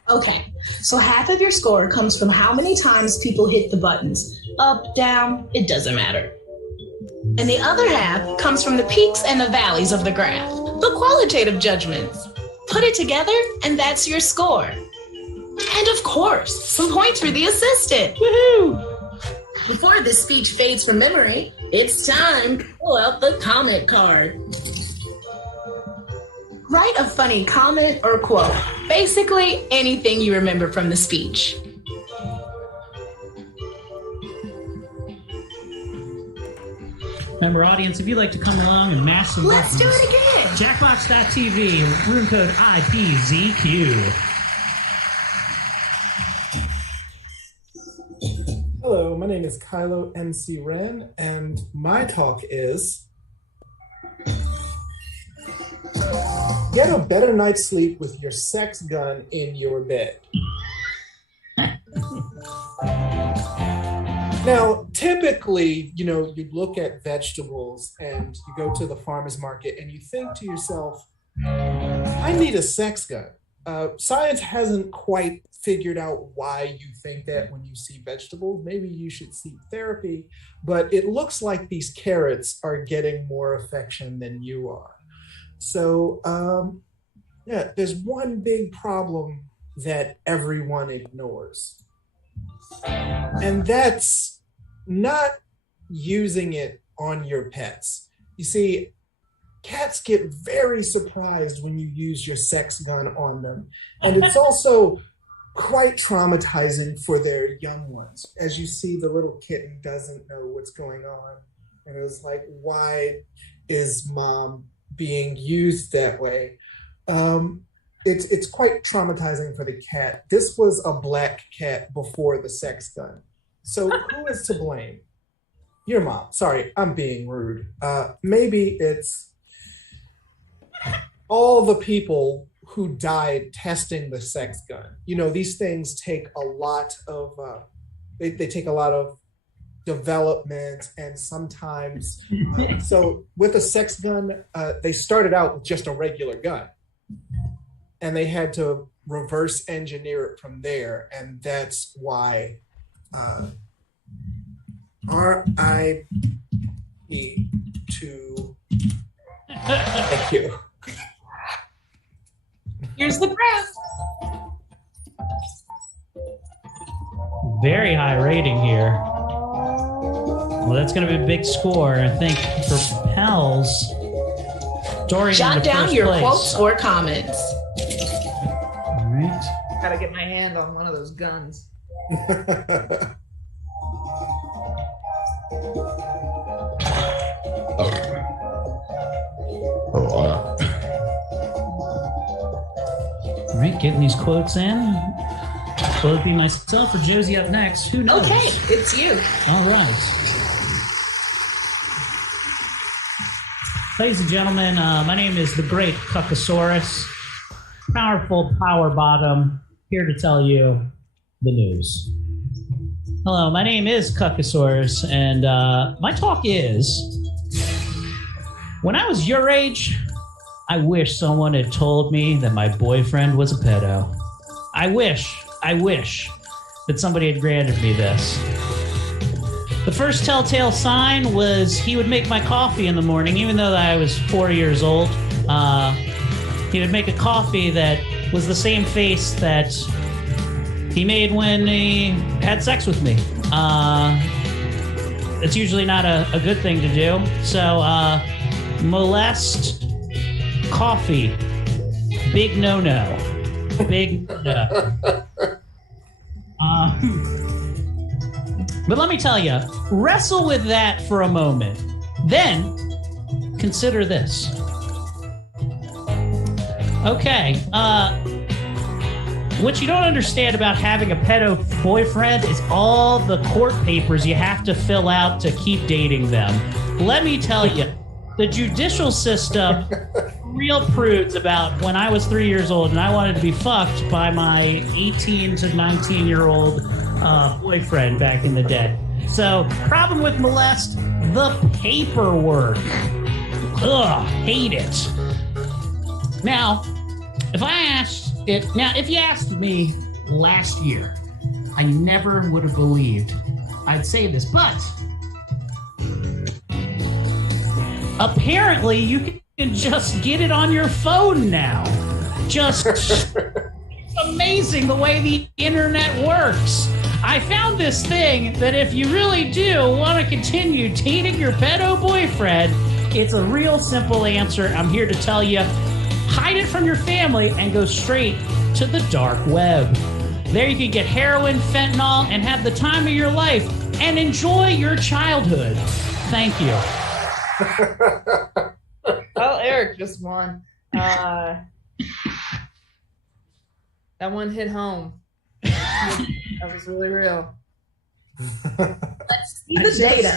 Okay, so half of your score comes from how many times people hit the buttons. Up, down, it doesn't matter. And the other half comes from the peaks and the valleys of the graph, the qualitative judgments. Put it together, and that's your score. And of course, some points for the assistant. Woohoo! Before this speech fades from memory, it's time to pull out the comment card. Write a funny comment or quote. Basically, anything you remember from the speech. Remember, audience, if you'd like to come along and mash some Let's buttons, do it again. Jackbox.tv, room code IPZQ. Hello, my name is Kylo MC Ren, and my talk is get a better night's sleep with your sex gun in your bed. Now, typically, you look at vegetables and you go to the farmer's market and you think to yourself, I need a sex gun. Science hasn't quite figured out why you think that when you see vegetables. Maybe you should seek therapy, but it looks like these carrots are getting more affection than you are. So, there's one big problem that everyone ignores. And that's not using it on your pets. You see, cats get very surprised when you use your sex gun on them. And it's also quite traumatizing for their young ones. As you see, the little kitten doesn't know what's going on. And it's like, why is mom being used that way? It's quite traumatizing for the cat. This was a black cat before the sex gun. So who is to blame? Your mom. Sorry, I'm being rude. Maybe it's all the people who died testing the sex gun. These things take a lot of, they take a lot of development, and sometimes, so with a sex gun, they started out with just a regular gun. And they had to reverse engineer it from there. And that's why R.I.P. to. Thank you. Here's the graph. Very high rating here. Well, that's going to be a big score. I think propels Dorian Jot into down first your place. quotes or comments. All right. Gotta get my hand on one of those guns. All right, getting these quotes in. Will it be myself or Josie up next? Who knows? Okay, it's you. All right. Ladies and gentlemen, my name is the Great Cuckosaurus, powerful power bottom, here to tell you the news. Hello, my name is Cuckosaurus, and my talk is, when I was your age, I wish someone had told me that my boyfriend was a pedo. I wish that somebody had granted me this. The first telltale sign was he would make my coffee in the morning, even though I was 4 years old. He would make a coffee that was the same face that he made when he had sex with me. It's usually not a good thing to do. So, molest coffee. Big no-no. Big no. But let me tell you, wrestle with that for a moment. Then, consider this. Okay, what you don't understand about having a pedo boyfriend is all the court papers you have to fill out to keep dating them. Let me tell you, the judicial system, real prudes about when I was 3 years old and I wanted to be fucked by my 18 to 19-year-old boyfriend back in the day. So, problem with molest, the paperwork. Ugh, hate it. Now, if you asked me last year, I never would have believed I'd say this, but apparently you can just get it on your phone now. Just it's amazing the way the internet works. I found this thing that if you really do want to continue dating your pedo boyfriend, it's a real simple answer. I'm here to tell you, hide it from your family and go straight to the dark web. There you can get heroin, fentanyl, and have the time of your life and enjoy your childhood. Thank you. Well, Eric just won. That one hit home. That was really real. Let's see the data.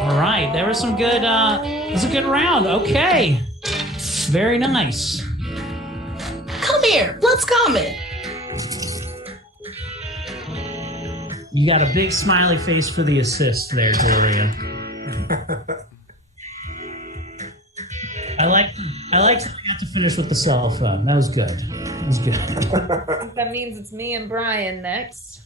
All right, there was some good. It was a good round. Okay, very nice. Come here. Let's comment. You got a big smiley face for the assist there, Dorian. I liked that I got to finish with the cell phone. That was good. That was good. I think that means it's me and Brian next.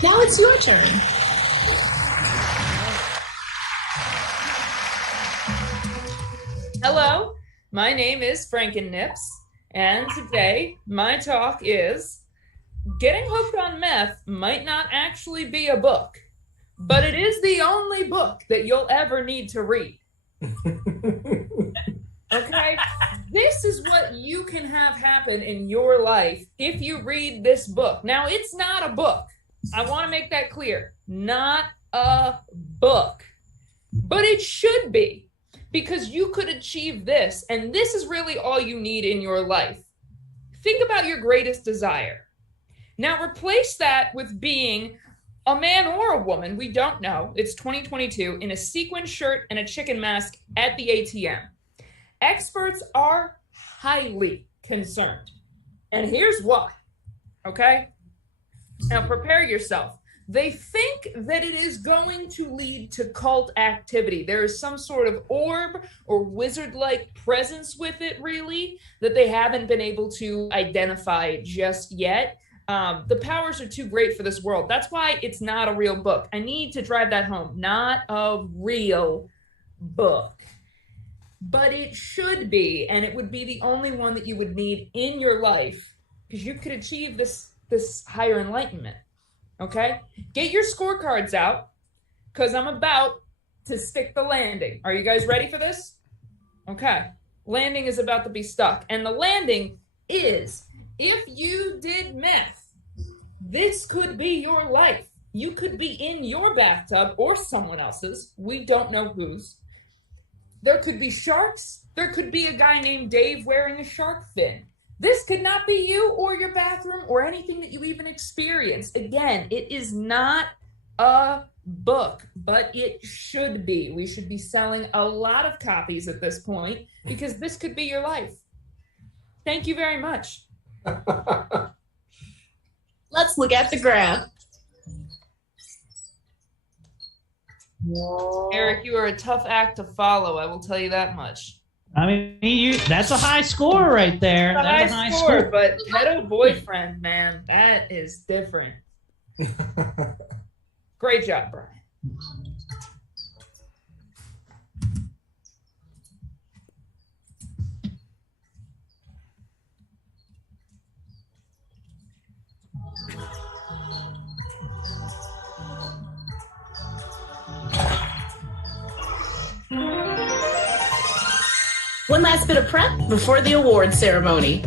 Now it's your turn. Hello, my name is Frankennips, and today my talk is getting hooked on meth might not actually be a book, but it is the only book that you'll ever need to read. Okay? This is what you can have happen in your life if you read this book. Now, it's not a book. I want to make that clear. Not a book. But it should be, because you could achieve this, and this is really all you need in your life. Think about your greatest desire. Now, replace that with being a man or a woman, we don't know, it's 2022, in a sequin shirt and a chicken mask at the ATM. Experts are highly concerned. And here's why, okay? Now prepare yourself. They think that it is going to lead to cult activity. There is some sort of orb or wizard-like presence with it, really, that they haven't been able to identify just yet. The powers are too great for this world. That's why it's not a real book. I need to drive that home. Not a real book. But it should be, and it would be the only one that you would need in your life, because you could achieve this higher enlightenment. Okay? Get your scorecards out, because I'm about to stick the landing. Are you guys ready for this? Okay. Landing is about to be stuck. And the landing is, if you did meth, this could be your life. You could be in your bathtub or someone else's. We don't know whose. There could be sharks. There could be a guy named Dave wearing a shark fin. This could not be you or your bathroom or anything that you even experience. Again, it is not a book, but it should be. We should be selling a lot of copies at this point because this could be your life. Thank you very much. Let's look at the graph. Eric, you are a tough act to follow. I will tell you that much. I mean, that's a high score right there. That's a high score, but pedo boyfriend, man, that is different. Great job, Brian. One last bit of prep before the award ceremony.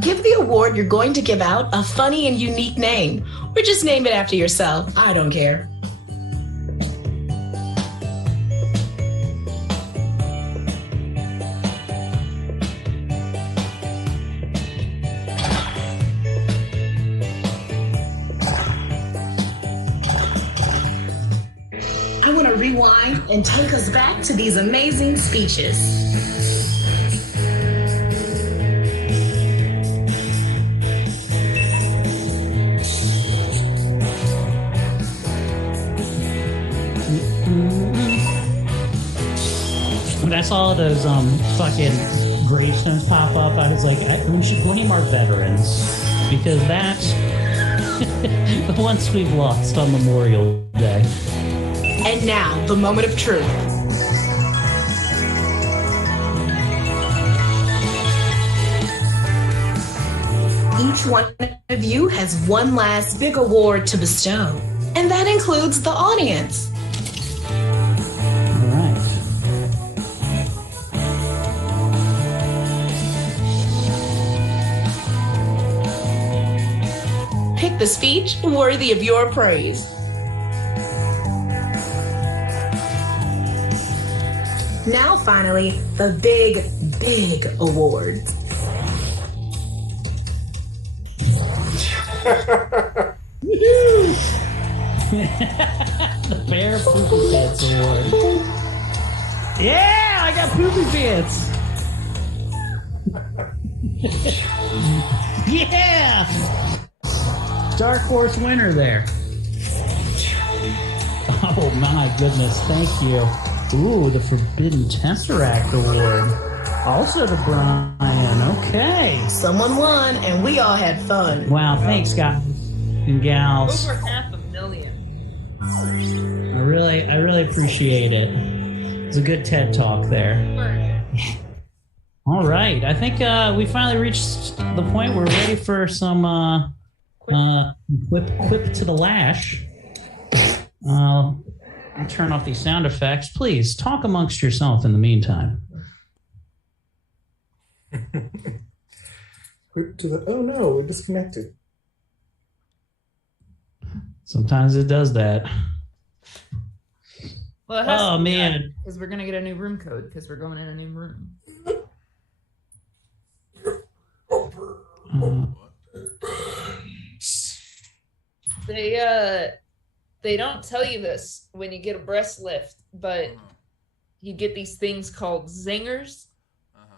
Give the award you're going to give out a funny and unique name, or just name it after yourself. I don't care. I want to rewind and take us back to these amazing speeches. When I saw those fucking gravestones pop up, I was like, we should blame our veterans because that's the ones we've lost on Memorial Day. And now, the moment of truth. Each one of you has one last big award to bestow, and that includes the audience. All right. Pick the speech worthy of your praise. Now, finally, the big, big awards. The Bear Poopy Pants Award. Yeah, I got Poopy Pants. Yeah! Dark Horse winner there. Oh my goodness, thank you. Ooh, the Forbidden Tesseract Award. Also to Brian. Okay. Someone won, and we all had fun. Wow, thanks, guys and gals. Over 500,000. I really appreciate it. It's a good TED Talk there. All right, I think we finally reached the point where we're ready for some quip to the lash. I'll turn off these sound effects. Please talk amongst yourself in the meantime. Oh no, we're disconnected. Sometimes it does that. Well, it has oh man, because we're gonna get a new room code because we're going in a new room. They don't tell you this when you get a breast lift, but you get these things called zingers,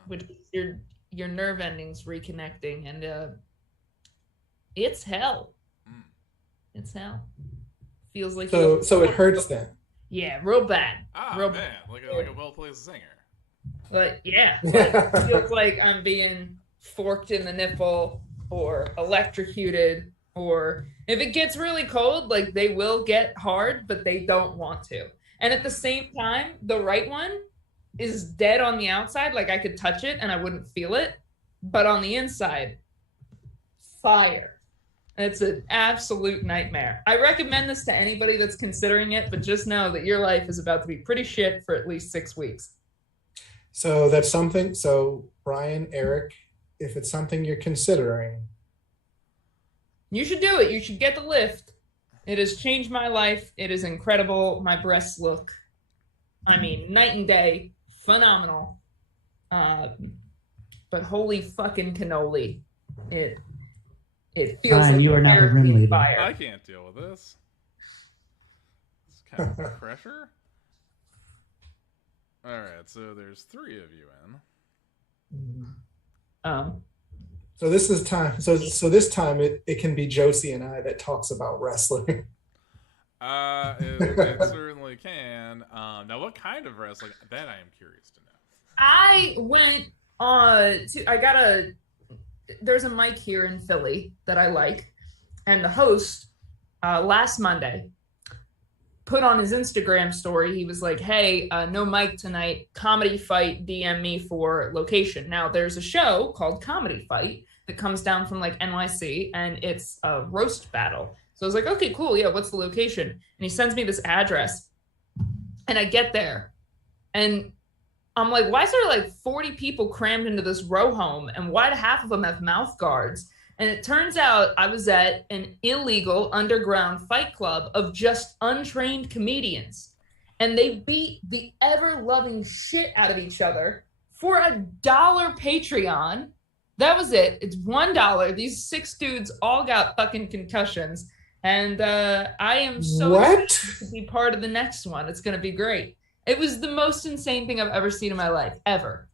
which is your nerve endings reconnecting, and it's hell. It's hell. Feels like so it hurts then. Yeah, real bad. Ah, real man, bad. like a well-placed singer. But yeah, it feels like I'm being forked in the nipple or electrocuted, or if it gets really cold, like they will get hard, but they don't want to. And at the same time, the right one is dead on the outside, like I could touch it and I wouldn't feel it, but on the inside, fire. It's an absolute nightmare. I recommend this to anybody that's considering it, but just know that your life is about to be pretty shit for at least 6 weeks. So that's something. So Brian, Eric, if it's something you're considering, you should do it. You should get the lift. It has changed my life. It is incredible. My breasts look, I mean, night and day, phenomenal. But holy fucking cannoli, it feels Brian, like you are not the room leader. I can't deal with this. It's kind of pressure. All right, so there's 3 of you in. So this is time. So this time it can be Josie and I that talks about wrestling. It certainly can. Now, what kind of wrestling? That I am curious to know. I went there's a mic here in Philly that I like, and the host last Monday put on his Instagram story, he was like, hey, no mic tonight, Comedy Fight, DM me for location. Now, there's a show called Comedy Fight that comes down from like NYC, and it's a roast battle. So I was like, okay, cool, yeah, what's the location? And he sends me this address, and I get there, and I'm like, why is there like 40 people crammed into this row home, and why do half of them have mouth guards? And it turns out I was at an illegal underground fight club of just untrained comedians. And they beat the ever-loving shit out of each other for $1 Patreon. That was it. It's $1. These 6 dudes all got fucking concussions. And I am so excited to be part of the next one. It's going to be great. It was the most insane thing I've ever seen in my life. Ever.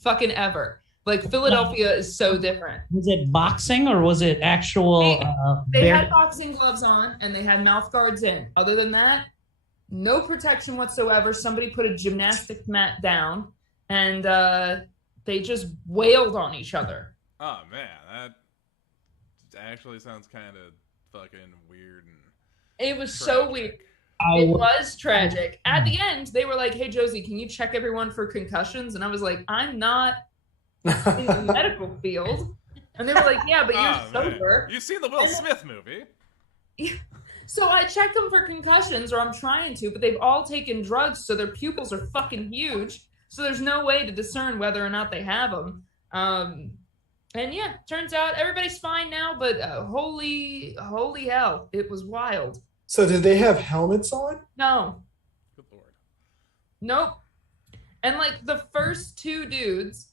Fucking ever. Like, Philadelphia is so different. Was it boxing or was it actual? They had boxing gloves on and they had mouth guards in. Other than that, no protection whatsoever. Somebody put a gymnastics mat down and they just wailed on each other. Oh, man. That actually sounds kind of fucking weird. And it was so weird. It was tragic. At the end, they were like, hey, Josie, can you check everyone for concussions? And I was like, I'm not in the medical field. And they were like, yeah, but you're sober. You've seen the Will Smith movie. So I check them for concussions, or I'm trying to, but they've all taken drugs, so their pupils are fucking huge. So there's no way to discern whether or not they have them. And yeah, turns out everybody's fine now, but holy hell, it was wild. So did they have helmets on? No. Good Lord. Nope. And like the first 2 dudes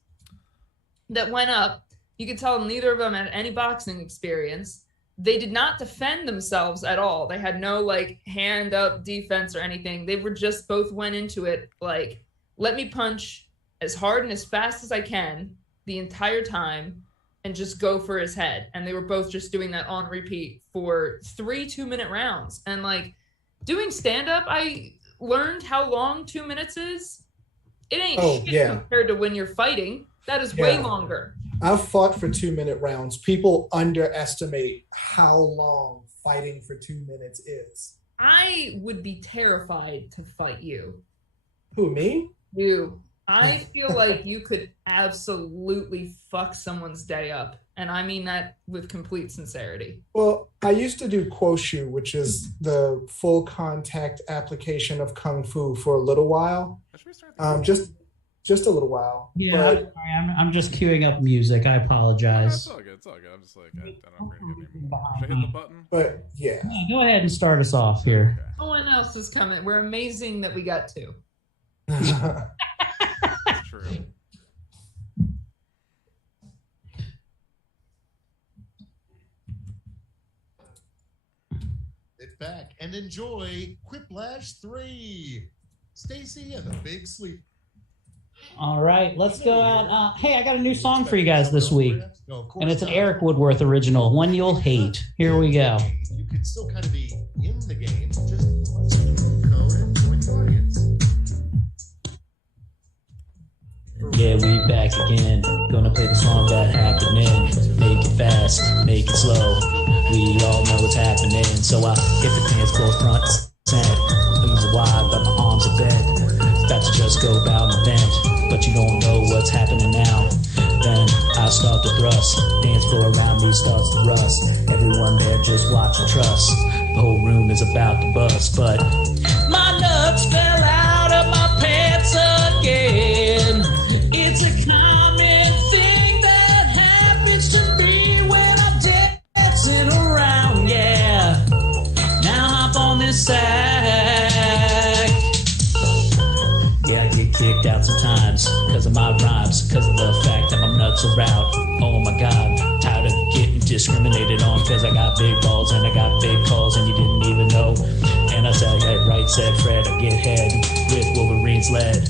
that went up, you could tell neither of them had any boxing experience. They did not defend themselves at all. They had no like hand up defense or anything. They were just both went into it like, let me punch as hard and as fast as I can the entire time and just go for his head. And they were both just doing that on repeat for 3 2-minute rounds. And like doing stand-up, I learned how long 2 minutes is. It ain't shit compared to when you're fighting. That is way longer. I've fought for 2-minute rounds. People underestimate how long fighting for 2 minutes is. I would be terrified to fight you. Who, me? You. I feel like you could absolutely fuck someone's day up. And I mean that with complete sincerity. Well, I used to do Quoshu, which is the full contact application of Kung Fu for a little while. Just a little while. Yeah, but, I'm just queuing up music. I apologize. It's all good. It's all good. I'm just like, I don't really get anymore. Should I hit the button? But yeah. Go ahead and start us off here. Okay. No one else is coming. We're amazing that we got 2. That's true. Sit back and enjoy Quiplash 3. Stacy and the Big Sleep. All right, let's go out. Hey, I got a new song for you guys this week, and it's an Eric Woodworth original, one you'll hate. Here we go. You could still kind of be in the game, just let's go and join the audience. Yeah, we back again. Gonna play the song that happening. Make it fast, make it slow. We all know what's happening. So I hit the dance floor front center. Leaves are wide, but my arms are bent. About to just go about an event, but you don't know what's happening now. Then I start to thrust. Dance floor around me starts to rust. Everyone there just watch and trust. The whole room is about to bust, but my nuts fell out of my pants again. It's a common thing that happens to me when I'm dancing around, yeah. Now hop on this sack. Yeah, I get kicked out sometimes because of my rhymes, because of the fact that my nuts are out. Oh my God, tired of getting discriminated on because I got big balls and I got big calls and you didn't even know. And I said, hey, right, said Fred, I get head with Wolverine's lead.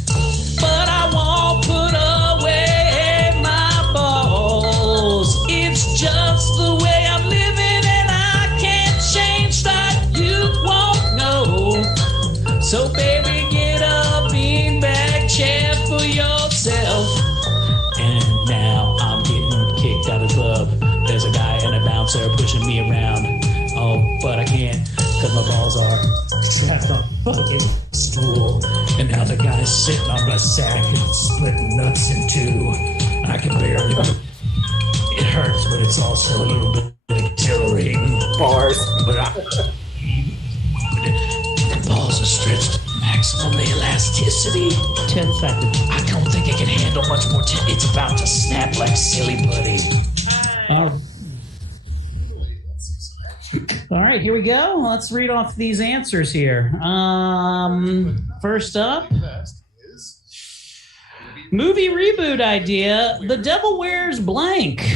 But I won't put away my balls. It's just the way I'm living and I can't change that. You won't know. So baby, get a beanbag chair for yourself. And now I'm getting kicked out of the club. There's a guy and a bouncer pushing me around. Oh, but I can't, cause my balls are trapped on fucking stool. And now the guy's sitting on my sack and splitting nuts in two. I can barely. It hurts, but it's also a little bit exhilarating. Bars. But the balls are stretched to maximum elasticity. 10 seconds. I don't think it can handle much more. It's about to snap like silly putty. All right, here we go. Let's read off these answers here. First up, movie reboot idea. The Devil Wears Blank.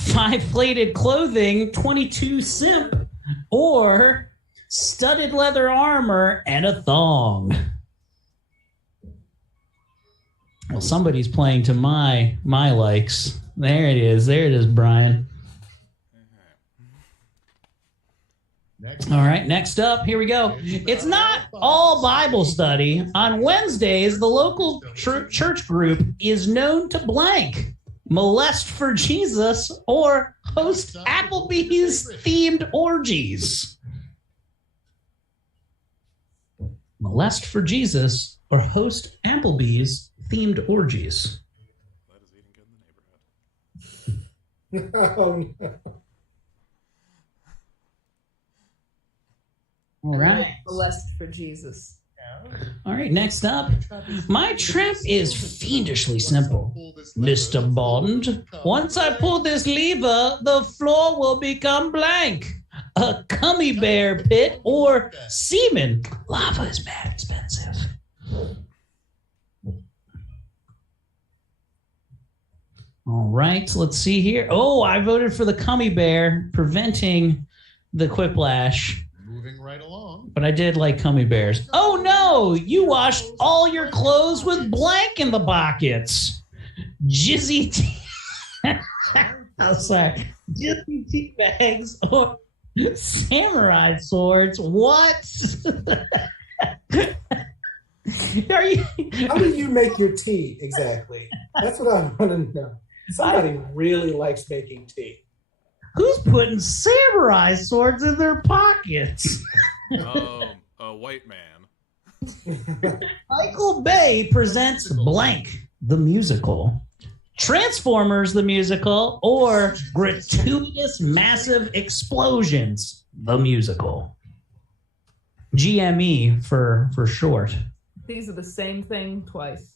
5 plated clothing, 22 simp, or studded leather armor and a thong. Well, somebody's playing to my likes. There it is. There it is, Brian. All right, next up, here we go. It's not all Bible study. On Wednesdays, the local church group is known to blank, molest for Jesus, or host Applebee's themed orgies. Molest for Jesus or host Applebee's themed orgies. Oh, no. All right. Blessed for Jesus. All right, next up. My trap is fiendishly simple, Mr. Bond. Once I pull this lever, the floor will become blank. A gummy bear pit or semen. Lava is bad expensive. All right, let's see here. Oh, I voted for the gummy bear, preventing the quiplash. Moving right along. But I did like gummy bears. Oh no, you washed all your clothes with blank in the pockets. Jizzy oh, sorry. Jizzy tea bags or samurai swords. What? How do you make your tea exactly? That's what I want to know. Somebody really likes making tea. Who's putting samurai swords in their pockets? A white man. Michael Bay presents Blank, the musical, Transformers, the musical, or Gratuitous Massive Explosions, the musical. GME for short. These are the same thing twice.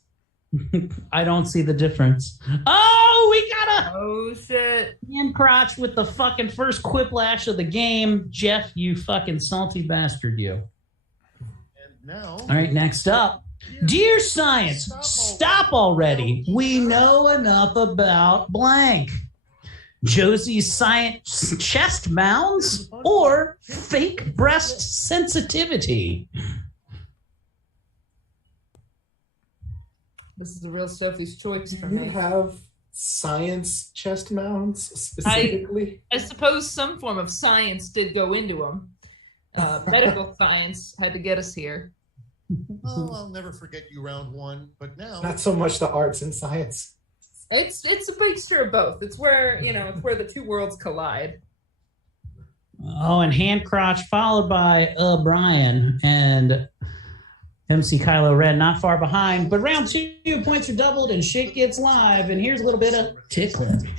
I don't see the difference. Oh, we got a shit. Ian Crotch with the fucking first quiplash of the game. Jeff, you fucking salty bastard, you. And now. All right, next up. Dear Science, stop already. We know enough about blank. Josie's science chest mounds or fake breast sensitivity. This is a real Sophie's choice for Do you me. have science chest mounts specifically? I suppose some form of science did go into them. Medical science had to get us here. Oh, I'll never forget you round one, but now Not so much the arts and science. It's a mixture of both. It's where it's where the two worlds collide. Oh, and hand crotch followed by Brian and MC Kylo Ren not far behind. But round 2, points are doubled and shit gets live. And here's a little bit of tickling.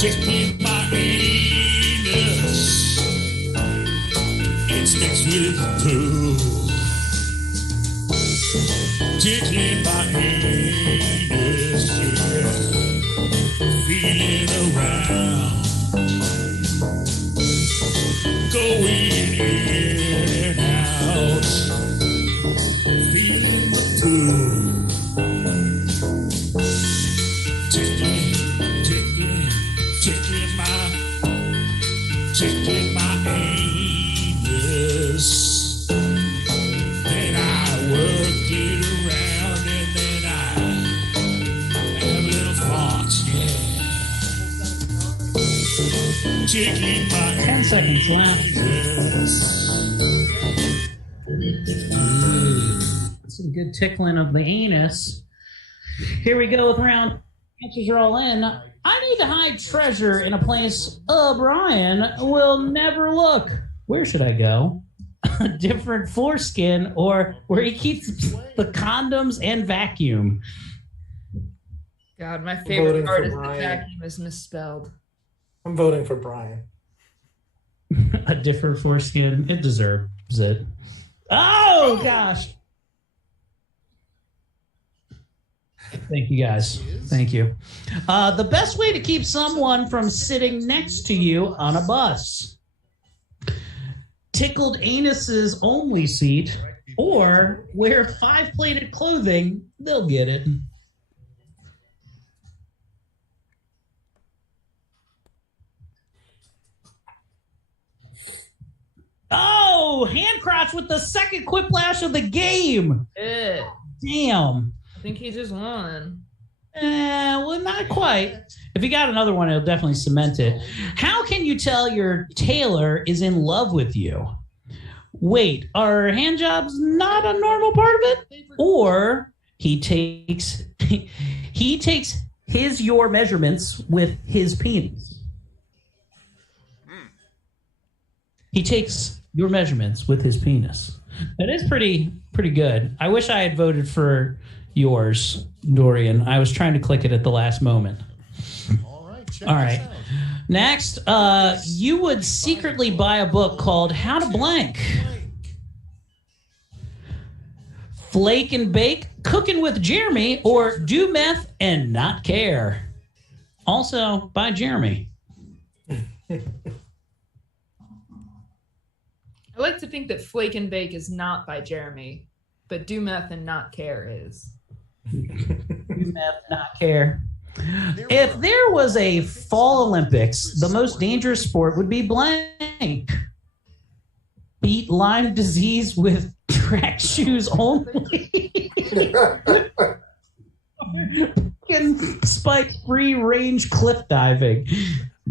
Checking my anus. It's mixed with poo. Tickling my anus, yeah. Feeling around. Going in and out. Feeling the poo. Tickling my anus. Then I work it around and then I have little thoughts, yeah. Tickling my 10 seconds left. Some good tickling of the anus. Here we go with round. Answers are all in. I need to hide treasure in a place Brian will never look. Where should I go? A different foreskin or where he keeps the condoms and vacuum? God, my favorite part is the Brian. vacuum is misspelled. I'm voting for Brian. A different foreskin. It deserves it. Oh, gosh. Thank you, guys. Thank you. The best way to keep someone from sitting next to you on a bus. Tickled anuses only seat, or wear 5-plated clothing. They'll get it. Oh, hand crotch with the second quiplash of the game. Damn. I think he just won. Well, not quite. If you got another one, it'll definitely cement it. How can you tell your tailor is in love with you? Wait, are hand jobs not a normal part of it? Or he takes your measurements with his penis. He takes your measurements with his penis. That is pretty good. I wish I had voted for yours, Dorian. I was trying to click it at the last moment. All right. All right. Next, you would secretly buy a book called How to Blank. Flake and Bake, Cooking with Jeremy, or Do Meth and Not Care. Also by Jeremy. I like to think that Flake and Bake is not by Jeremy, but Do Meth and Not Care is. Do Meth, Not Care. If there was a fall Olympics, the most dangerous sport would be blank. Beat Lyme disease with track shoes only. Fucking spike free range cliff diving.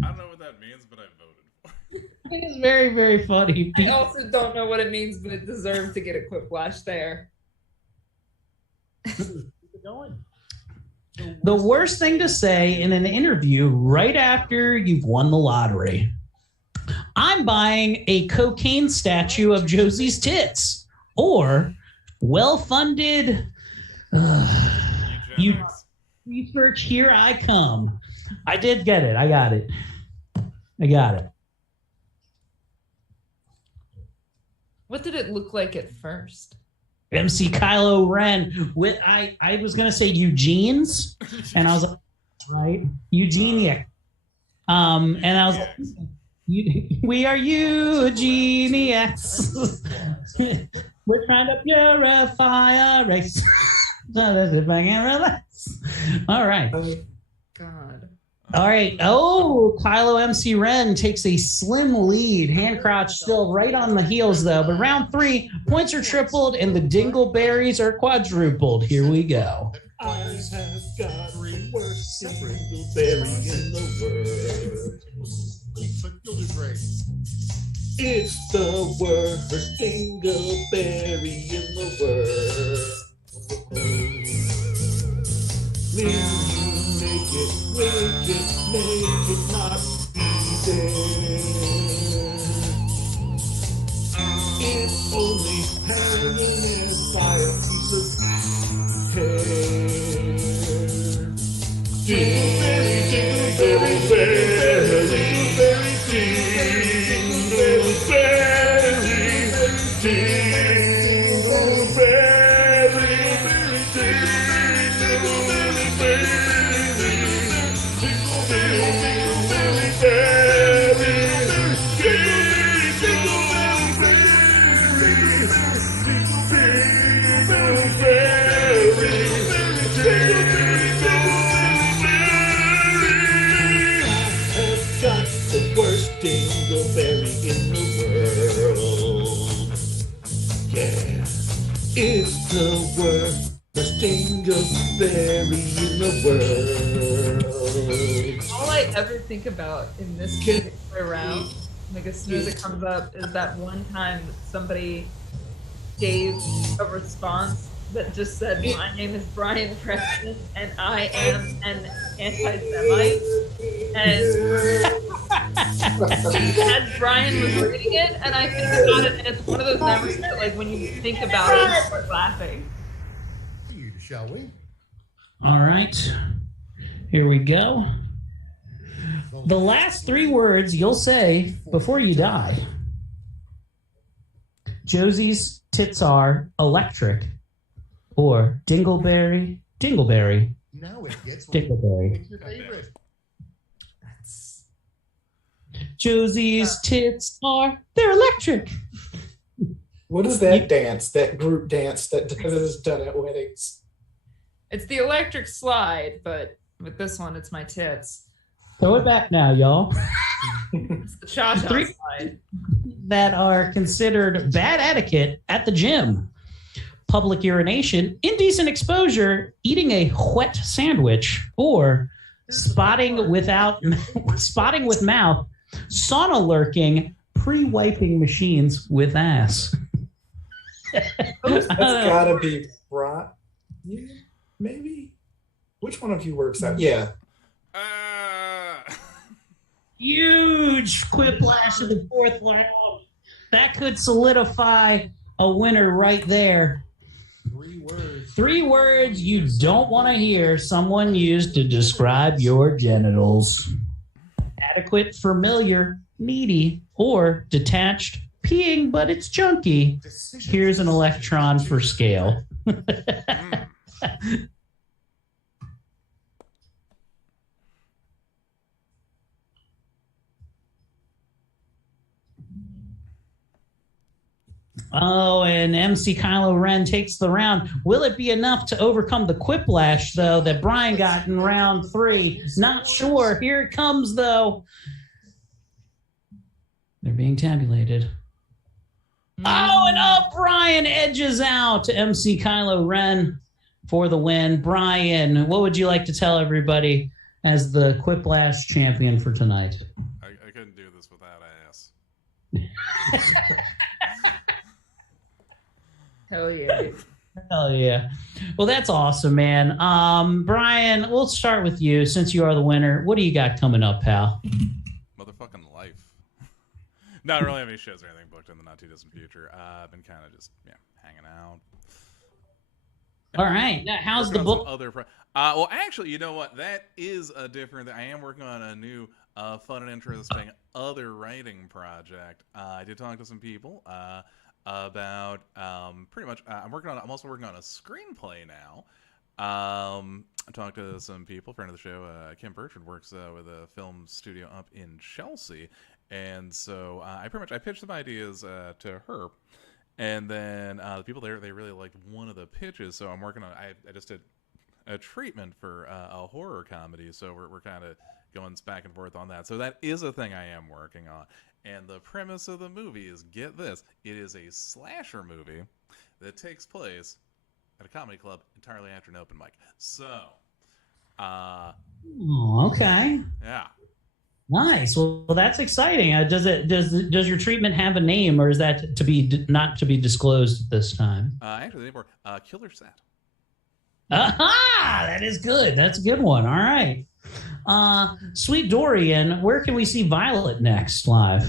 I don't know what that means, but I voted for it. I think it's very, very funny. I also don't know what it means, but it deserves to get a quiplash there. The worst thing to say in an interview right after you've won the lottery. I'm buying a cocaine statue of Josie's tits. Or well-funded you research, here I come. I did get it. I got it. What did it look like at first? MC Kylo Ren with I was gonna say Eugene's, and I was like, right, Eugenia. And I was like, we are Eugeniacs. We're trying to purify our race. So that if I can relax. All right. God. All right. Oh, Kylo MC Ren takes a slim lead. Hand crouch still right on the heels, though. But round 3, points are tripled and the dingleberries are quadrupled. Here we go. I have got the worst dingleberry in the world. But you'll do great. It's the worst dingleberry in the world. Will you make it not be there? It's only hanging by a piece of hair. Dingleberry, dingleberry, dingleberry, dingleberry, dingleberry in the world. Yeah, it's the worst dingleberry in the world. All I ever think about in this particular round, like as soon as it comes up, is that one time that somebody gave a response that just said, "My name is Brian Preston, and I am an anti-Semite." And as Brian was reading it, and I think about it, and it's one of those memories that, like, when you think about it, you start laughing. Shall we? All right. Here we go. The last 3 words you'll say before you die. Josie's tits are electric, or dingleberry, dingleberry, Now it gets dingleberry. What's your favorite? Josie's tits they're electric. What is that dance, that group dance that is done at weddings? It's the electric slide, but with this one, it's my tits. Throw it back now, y'all. It's the cha-cha 3 slide. that are considered bad etiquette at the gym. Public urination, indecent exposure, eating a wet sandwich, or spotting with mouth, sauna lurking, pre-wiping machines with ass. That's gotta be right. Yeah, maybe. Which one of you works out? Yeah. Huge quiplash in the 4th round. That could solidify a winner right there. 3 words you don't want to hear someone use to describe your genitals. Adequate, familiar, needy, or detached, peeing but it's chunky. Here's an electron for scale. Oh, and MC Kylo Ren takes the round. Will it be enough to overcome the quiplash, though, that Brian got in round 3? Not sure. Here it comes, though. They're being tabulated. Oh, and Brian edges out MC Kylo Ren for the win. Brian, what would you like to tell everybody as the quiplash champion for tonight? I couldn't do this without ass. Hell yeah. Hell yeah. Well, that's awesome, man. Brian, we'll start with you since you are the winner. What do you got coming up, pal? Motherfucking life. Not really any shows or anything booked in the not too distant future. I've been kind of just hanging out. All right. Now, how's the book? Well, actually, you know what? That is a different thing. I am working on a new fun and interesting other writing project. I did talk to some people. about pretty much. I'm also working on a screenplay now. I talked to some people, friend of the show, Kim Bertrand works with a film studio up in Chelsea, and so I pitched some ideas to her, and then the people there, they really liked one of the pitches, so I'm working on. I just did a treatment for a horror comedy, so we're kind of going back and forth on that. So that is a thing I am working on. And the premise of the movie is, get this, it is a slasher movie that takes place at a comedy club entirely after an open mic. So, okay. Yeah. Nice. Well, that's exciting. Does your treatment have a name, or is that not to be disclosed at this time? Actually, they were Killer Set. Aha! That is good. That's a good one. All right. Sweet Dorian, where can we see Violet next live?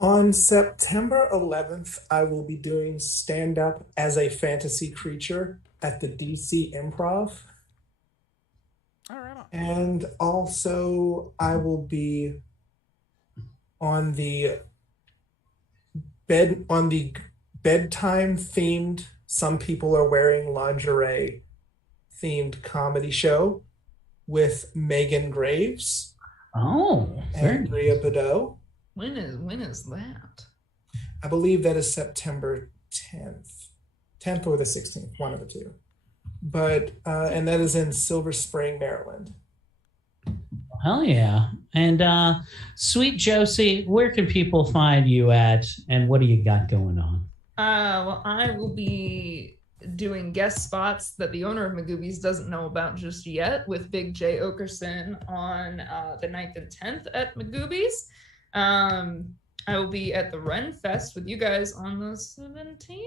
On September 11th, I will be doing stand-up as a fantasy creature at the DC Improv. All right. And also, I will be on the bedtime themed, some people are wearing lingerie themed comedy show with Megan Graves. Oh, and Bria Badeau. When is that? I believe that is September 10th or the 16th, one of the two. But and that is in Silver Spring, Maryland. Hell yeah. And Sweet Josie, where can people find you at, and what do you got going on? Well, I will be doing guest spots that the owner of Magoobies doesn't know about just yet with Big J Okerson on the 9th and 10th at Magoobies. I will be at the Ren Fest with you guys on the 17th.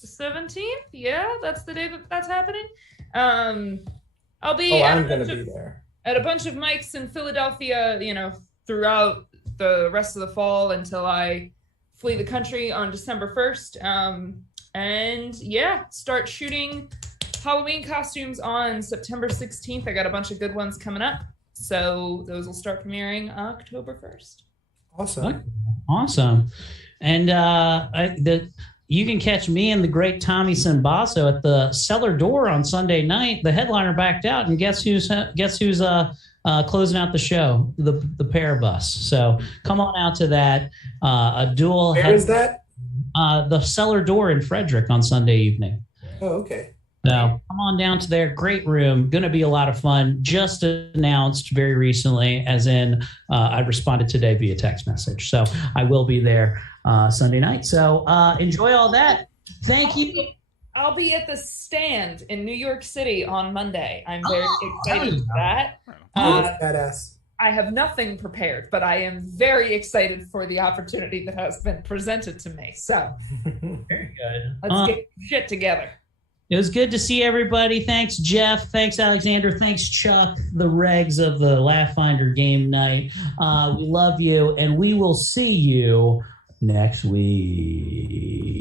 The 17th? Yeah, that's the day that's happening. I'll be I'm going to be there. At a bunch of mics in Philadelphia, throughout the rest of the fall until I flee the country on December 1st. And yeah, start shooting Halloween costumes on September 16th. I got a bunch of good ones coming up. So those will start premiering October 1st. Awesome. And you can catch me and the great Tommy Simbasso at the Cellar Door on Sunday night. The headliner backed out, and guess who's closing out the show? The pair of us. So come on out to that. A dual. Where is that? The Cellar Door in Frederick on Sunday evening. Oh, okay. So come on down to there. Great room. Going to be a lot of fun. Just announced very recently, as in I responded today via text message. So I will be there Sunday night. So enjoy all that. Thank you. I'll be at the Stand in New York City on Monday. I'm very excited for that. Badass. I have nothing prepared, but I am very excited for the opportunity that has been presented to me. So very good. Let's get shit together. It was good to see everybody. Thanks, Jeff. Thanks, Alexander. Thanks, Chuck, the regs of the Laughfinder game night. We love you, and we will see you next week.